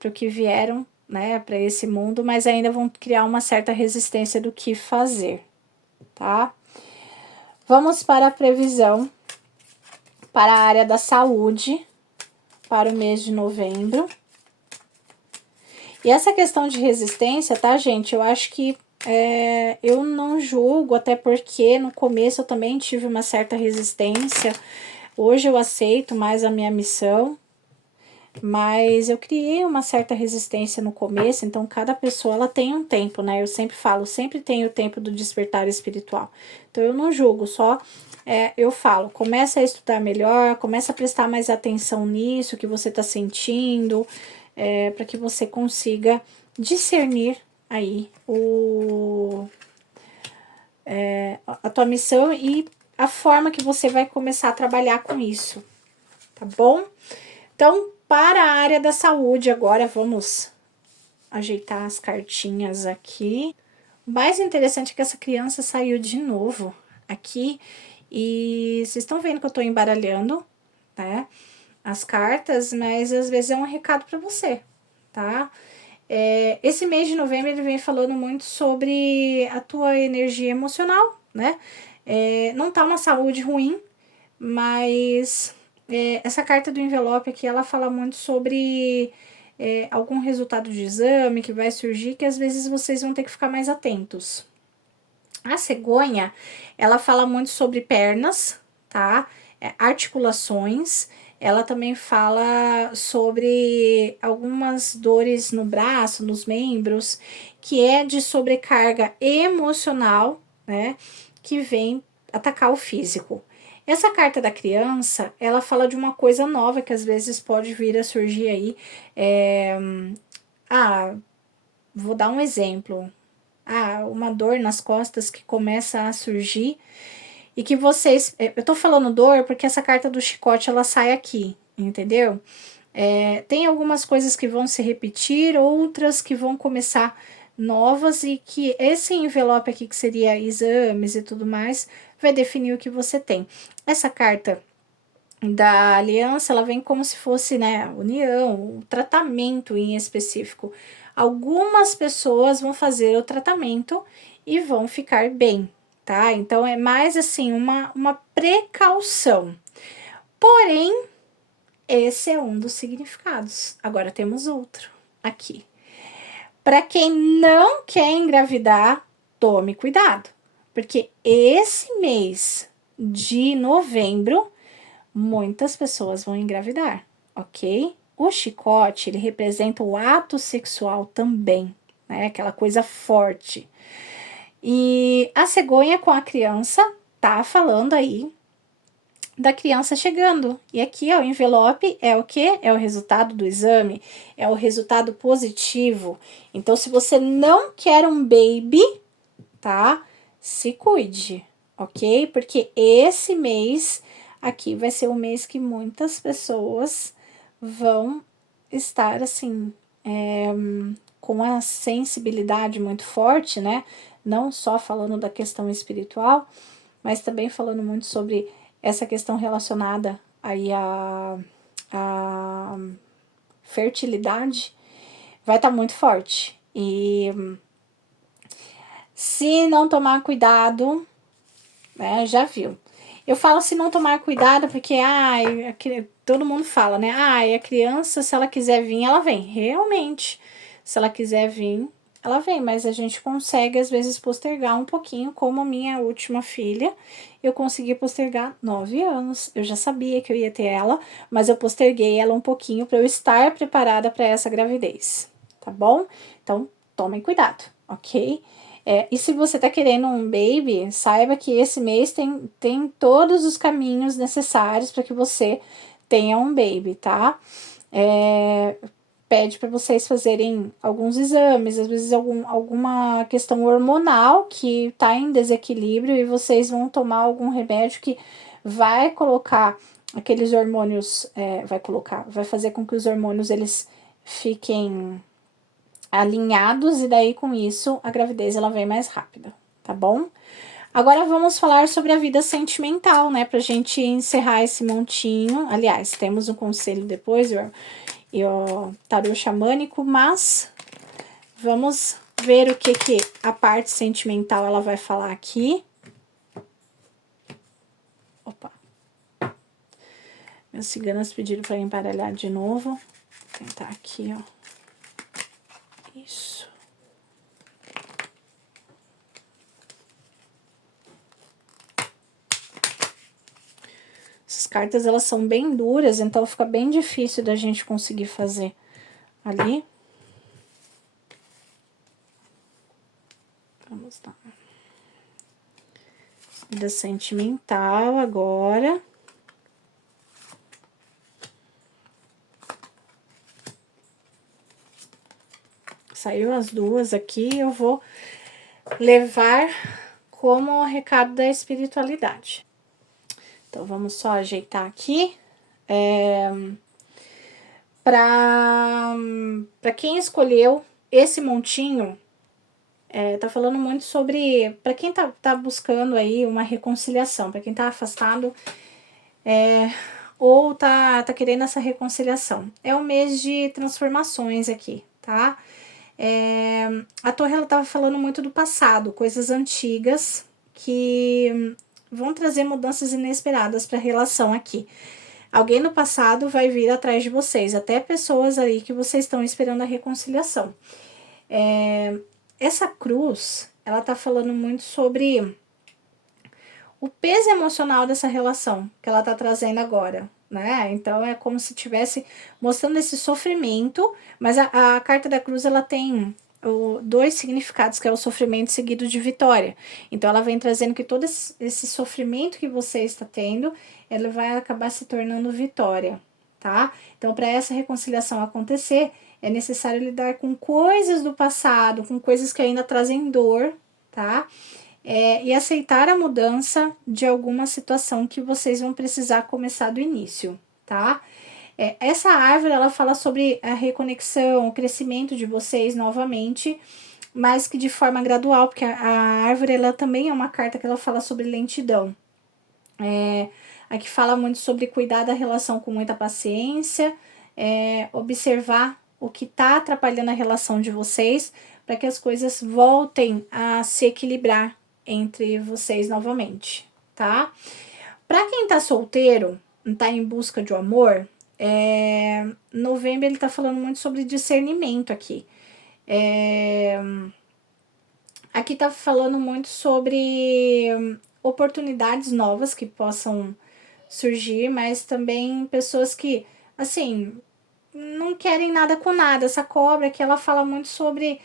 para o que vieram, né, para esse mundo, mas ainda vão criar uma certa resistência do que fazer, tá? Vamos para a previsão para a área da saúde para o mês de novembro. E essa questão de resistência, tá, gente? Eu acho que eu não julgo, até porque no começo eu também tive uma certa resistência. Hoje eu aceito mais a minha missão, mas eu criei uma certa resistência no começo, então cada pessoa ela tem um tempo, né? Eu sempre falo, sempre tem o tempo do despertar espiritual. Então eu não julgo, só eu falo, começa a estudar melhor, começa a prestar mais atenção nisso que você tá sentindo, para que você consiga discernir aí a tua missão e a forma que você vai começar a trabalhar com isso, tá bom? Então, para a área da saúde, agora vamos ajeitar as cartinhas aqui. O mais interessante é que essa criança saiu de novo aqui e vocês estão vendo que eu tô embaralhando, né? As cartas, mas às vezes é um recado para você, tá? Esse mês de novembro ele vem falando muito sobre a tua energia emocional, né? Não tá uma saúde ruim, mas essa carta do envelope aqui, ela fala muito sobre algum resultado de exame que vai surgir, que às vezes vocês vão ter que ficar mais atentos. A cegonha, ela fala muito sobre pernas, tá? Articulações. Ela também fala sobre algumas dores no braço, nos membros, que é de sobrecarga emocional, né? Que vem atacar o físico. Essa carta da criança, ela fala de uma coisa nova que às vezes pode vir a surgir aí. Vou dar um exemplo. Uma dor nas costas que começa a surgir e que vocês... Eu tô falando dor porque essa carta do chicote, ela sai aqui, entendeu? Tem algumas coisas que vão se repetir, outras que vão começar novas e que esse envelope aqui, que seria exames e tudo mais, vai definir o que você tem. Essa carta da aliança, ela vem como se fosse, né, união, um tratamento em específico. Algumas pessoas vão fazer o tratamento e vão ficar bem, tá? Então, é mais assim, uma precaução. Porém, esse é um dos significados. Agora temos outro aqui. Para quem não quer engravidar, tome cuidado, porque esse mês de novembro, muitas pessoas vão engravidar, ok? O chicote, ele representa o ato sexual também, né? Aquela coisa forte. E a cegonha com a criança tá falando aí da criança chegando. E aqui, ó, o envelope é o quê? É o resultado do exame, é o resultado positivo. Então, se você não quer um baby, tá? Se cuide, ok? Porque esse mês aqui vai ser o mês que muitas pessoas vão estar, assim, com a sensibilidade muito forte, né? Não só falando da questão espiritual, mas também falando muito sobre essa questão relacionada aí a fertilidade, vai estar muito forte. E se não tomar cuidado, né, já viu. Eu falo se não tomar cuidado porque todo mundo fala, né? A criança, se ela quiser vir, ela vem. Realmente, se ela quiser vir, ela vem, mas a gente consegue às vezes postergar um pouquinho, como a minha última filha, eu consegui postergar 9 anos. Eu já sabia que eu ia ter ela, mas eu posterguei ela um pouquinho para eu estar preparada para essa gravidez, tá bom? Então, tomem cuidado, ok? E se você tá querendo um baby, saiba que esse mês tem todos os caminhos necessários para que você tenha um baby, tá? Pede para vocês fazerem alguns exames, às vezes alguma questão hormonal que tá em desequilíbrio e vocês vão tomar algum remédio que vai colocar aqueles hormônios, vai fazer com que os hormônios eles fiquem alinhados e daí com isso a gravidez ela vem mais rápida, tá bom? Agora vamos falar sobre a vida sentimental, né, pra gente encerrar esse montinho. Aliás, temos um conselho depois e o tarô xamânico, mas vamos ver o que a parte sentimental ela vai falar aqui. Opa. Meus ciganos pediram para embaralhar de novo. Vou tentar aqui, ó. Isso. Essas cartas, elas são bem duras, então fica bem difícil da gente conseguir fazer ali. Vamos lá. Vida sentimental agora. Saiu as duas aqui, eu vou levar como recado da espiritualidade. Então, vamos só ajeitar aqui. Para quem escolheu esse montinho, tá falando muito sobre, para quem tá buscando aí uma reconciliação, para quem tá afastado, ou tá querendo essa reconciliação. É um mês de transformações aqui, tá? A torre, ela tava falando muito do passado, coisas antigas que vão trazer mudanças inesperadas para a relação aqui. Alguém no passado vai vir atrás de vocês, até pessoas aí que vocês estão esperando a reconciliação. Essa cruz, ela tá falando muito sobre o peso emocional dessa relação que ela tá trazendo agora, né? Então, é como se estivesse mostrando esse sofrimento, mas a carta da cruz, ela tem dois significados, que é o sofrimento seguido de vitória. Então, ela vem trazendo que todo esse sofrimento que você está tendo, ele vai acabar se tornando vitória, tá? Então, para essa reconciliação acontecer, é necessário lidar com coisas do passado, com coisas que ainda trazem dor, tá? E aceitar a mudança de alguma situação que vocês vão precisar começar do início, tá? Essa árvore, ela fala sobre a reconexão, o crescimento de vocês novamente, mas que de forma gradual, porque a árvore, ela também é uma carta que ela fala sobre lentidão. Aqui fala muito sobre cuidar da relação com muita paciência, observar o que está atrapalhando a relação de vocês, para que as coisas voltem a se equilibrar entre vocês novamente, tá? Para quem tá solteiro, tá em busca de um amor, novembro ele tá falando muito sobre discernimento aqui. Aqui tá falando muito sobre oportunidades novas que possam surgir, mas também pessoas que, assim, não querem nada com nada. Essa cobra aqui, ela fala muito sobre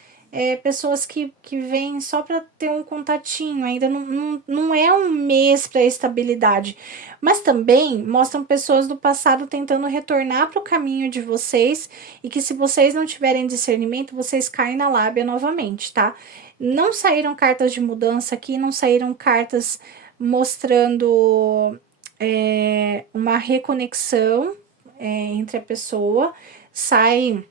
pessoas que vêm só para ter um contatinho, ainda não é um mês para estabilidade. Mas também mostram pessoas do passado tentando retornar para o caminho de vocês, e que se vocês não tiverem discernimento, vocês caem na lábia novamente, tá? Não saíram cartas de mudança aqui, não saíram cartas mostrando uma reconexão entre a pessoa. Sai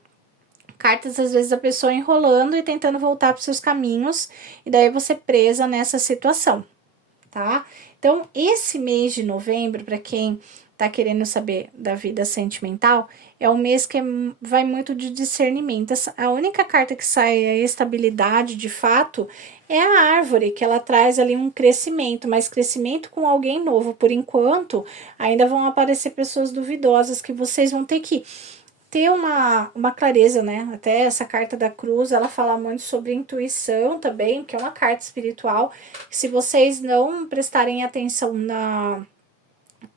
cartas, às vezes, da pessoa enrolando e tentando voltar para os seus caminhos, e daí você presa nessa situação, tá? Então, esse mês de novembro, para quem tá querendo saber da vida sentimental, é um mês que vai muito de discernimento. A única carta que sai a estabilidade, de fato, é a árvore, que ela traz ali um crescimento, mas crescimento com alguém novo. Por enquanto, ainda vão aparecer pessoas duvidosas que vocês vão ter que ter uma clareza, né? Até essa carta da cruz, ela fala muito sobre intuição também, que é uma carta espiritual. Se vocês não prestarem atenção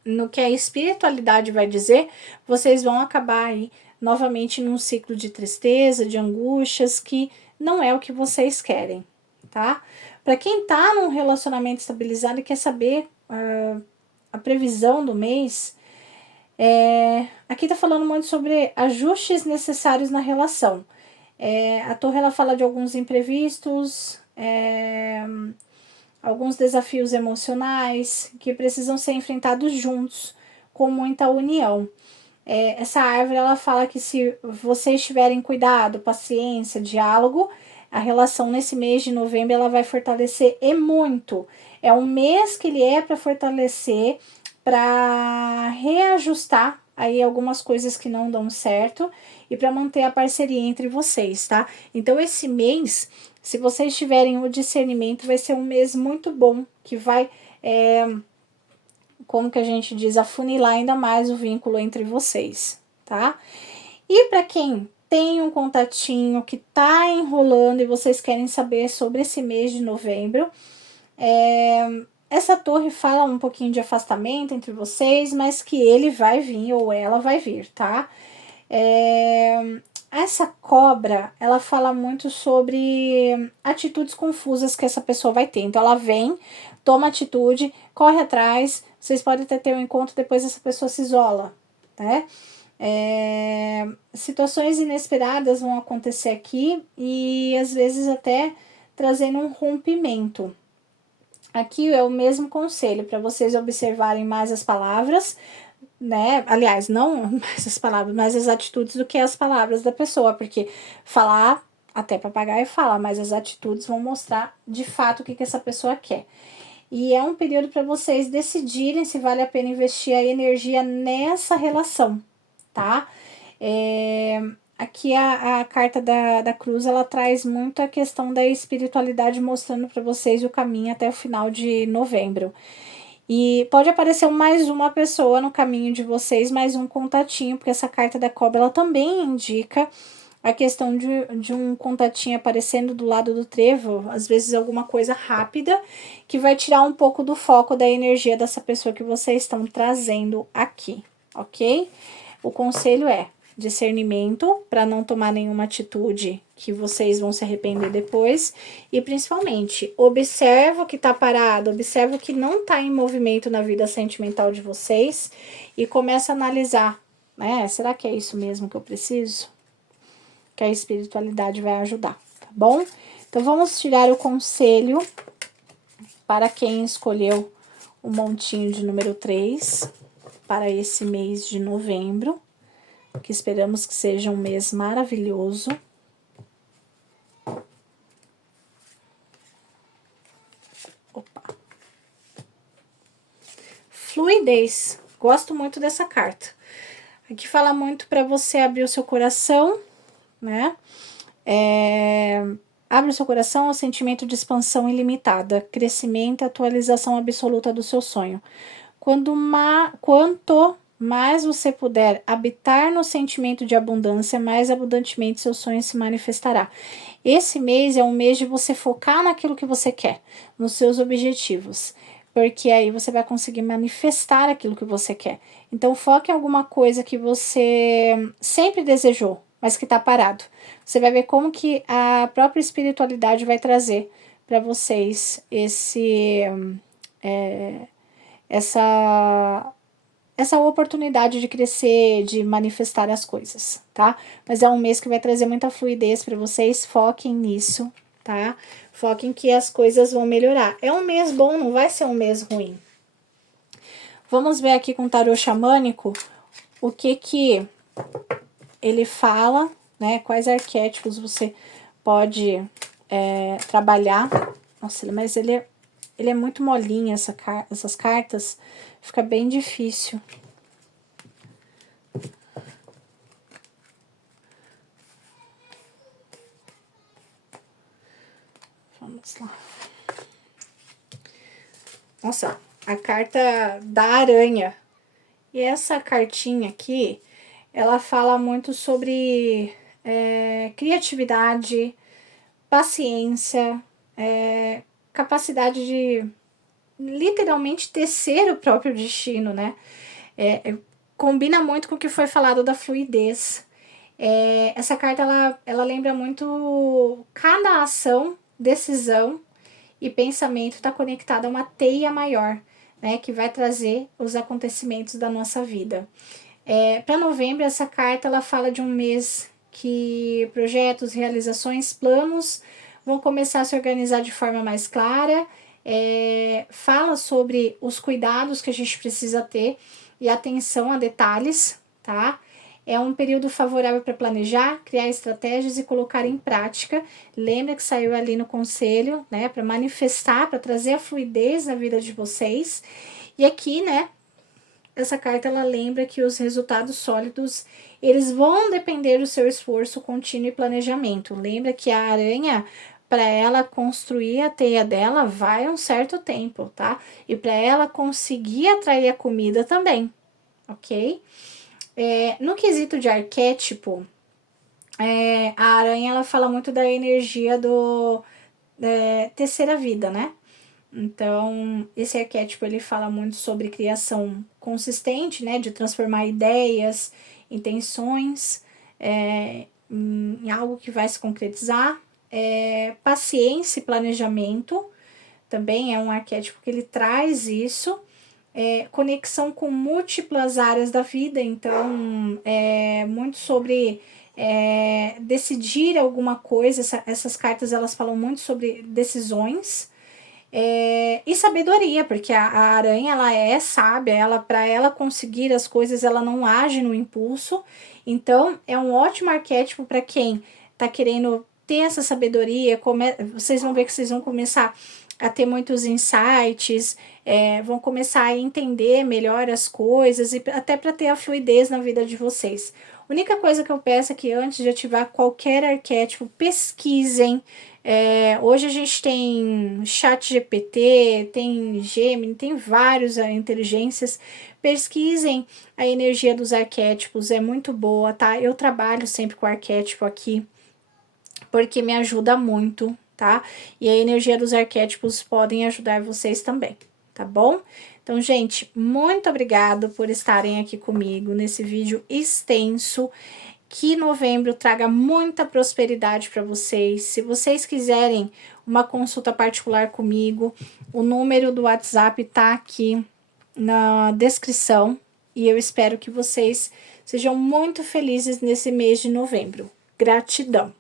no que a espiritualidade vai dizer, vocês vão acabar aí novamente num ciclo de tristeza, de angústias, que não é o que vocês querem, tá? Para quem tá num relacionamento estabilizado e quer saber a previsão do mês, aqui tá falando muito sobre ajustes necessários na relação. A torre, ela fala de alguns imprevistos, alguns desafios emocionais que precisam ser enfrentados juntos, com muita união. Essa árvore, ela fala que se vocês tiverem cuidado, paciência, diálogo, a relação nesse mês de novembro, ela vai fortalecer e muito. É um mês que ele é para fortalecer, para reajustar aí algumas coisas que não dão certo e para manter a parceria entre vocês, tá? Então, esse mês, se vocês tiverem o discernimento, vai ser um mês muito bom, que vai, como que a gente diz, afunilar ainda mais o vínculo entre vocês, tá? E para quem tem um contatinho que tá enrolando e vocês querem saber sobre esse mês de novembro, essa torre fala um pouquinho de afastamento entre vocês, mas que ele vai vir ou ela vai vir, tá? Essa cobra, ela fala muito sobre atitudes confusas que essa pessoa vai ter. Então, ela vem, toma atitude, corre atrás, vocês podem até ter um encontro, depois essa pessoa se isola, né? Situações inesperadas vão acontecer aqui e às vezes até trazendo um rompimento. Aqui é o mesmo conselho para vocês observarem mais as palavras, né? Aliás, não mais as palavras, mas as atitudes do que as palavras da pessoa, porque falar, até papagaio fala, mas as atitudes vão mostrar de fato o que essa pessoa quer. E é um período para vocês decidirem se vale a pena investir a energia nessa relação, tá? Aqui a carta da cruz, ela traz muito a questão da espiritualidade, mostrando para vocês o caminho até o final de novembro. E pode aparecer mais uma pessoa no caminho de vocês, mais um contatinho, porque essa carta da cobra, ela também indica a questão de um contatinho aparecendo do lado do trevo, às vezes alguma coisa rápida, que vai tirar um pouco do foco da energia dessa pessoa que vocês estão trazendo aqui, ok? O conselho é discernimento para não tomar nenhuma atitude que vocês vão se arrepender depois, e principalmente observa o que tá parado, observa o que não tá em movimento na vida sentimental de vocês e começa a analisar, né? Será que é isso mesmo que eu preciso? Que a espiritualidade vai ajudar, tá bom? Então vamos tirar o conselho para quem escolheu o montinho de número 3 para esse mês de novembro, que esperamos que seja um mês maravilhoso. Opa. Fluidez. Gosto muito dessa carta. Aqui fala muito para você abrir o seu coração, né? Abre o seu coração ao sentimento de expansão ilimitada, crescimento e atualização absoluta do seu sonho. Quanto mais você puder habitar no sentimento de abundância, mais abundantemente seu sonho se manifestará. Esse mês é um mês de você focar naquilo que você quer, nos seus objetivos, porque aí você vai conseguir manifestar aquilo que você quer. Então, foque em alguma coisa que você sempre desejou, mas que está parado. Você vai ver como que a própria espiritualidade vai trazer para vocês essa oportunidade de crescer, de manifestar as coisas, tá? Mas é um mês que vai trazer muita fluidez para vocês, foquem nisso, tá? Foquem que as coisas vão melhorar. É um mês bom, não vai ser um mês ruim. Vamos ver aqui com o tarô xamânico o que ele fala, né? Quais arquétipos você pode trabalhar. Nossa, mas ele é muito molinho, essas cartas. Fica bem difícil. Vamos lá. Nossa, a carta da aranha. E essa cartinha aqui, ela fala muito sobre criatividade, paciência, capacidade de literalmente tecer o próprio destino, né? Combina muito com o que foi falado da fluidez. Essa carta, ela lembra muito cada ação, decisão e pensamento está conectada a uma teia maior, né? Que vai trazer os acontecimentos da nossa vida. Para novembro, essa carta ela fala de um mês que projetos, realizações, planos vão começar a se organizar de forma mais clara. Fala sobre os cuidados que a gente precisa ter e atenção a detalhes, tá? É um período favorável para planejar, criar estratégias e colocar em prática. Lembra que saiu ali no conselho, né? Para manifestar, para trazer a fluidez na vida de vocês. E aqui, né? essa carta ela lembra que os resultados sólidos, eles vão depender do seu esforço contínuo e planejamento. Lembra que a aranha, para ela construir a teia dela, vai um certo tempo, tá? E para ela conseguir atrair a comida também, ok? No quesito de arquétipo, a aranha ela fala muito da energia do terceira vida, né? Então, esse arquétipo ele fala muito sobre criação consistente, né? De transformar ideias, intenções em algo que vai se concretizar. Paciência e planejamento também é um arquétipo que ele traz isso. Conexão com múltiplas áreas da vida, então é muito sobre decidir alguma coisa. Essas cartas elas falam muito sobre decisões e sabedoria, porque a aranha ela é sábia, para ela conseguir as coisas ela não age no impulso, então é um ótimo arquétipo para quem tá querendo ter essa sabedoria. Vocês vão ver que vocês vão começar a ter muitos insights, vão começar a entender melhor as coisas e até para ter a fluidez na vida de vocês. A única coisa que eu peço é que antes de ativar qualquer arquétipo, pesquisem. Hoje a gente tem chat GPT, tem Gemini, tem várias inteligências. Pesquisem a energia dos arquétipos, é muito boa, tá? Eu trabalho sempre com arquétipo aqui, porque me ajuda muito, tá? E a energia dos arquétipos podem ajudar vocês também, tá bom? Então, gente, muito obrigado por estarem aqui comigo nesse vídeo extenso. Que novembro traga muita prosperidade para vocês. Se vocês quiserem uma consulta particular comigo, o número do WhatsApp tá aqui na descrição. E eu espero que vocês sejam muito felizes nesse mês de novembro. Gratidão!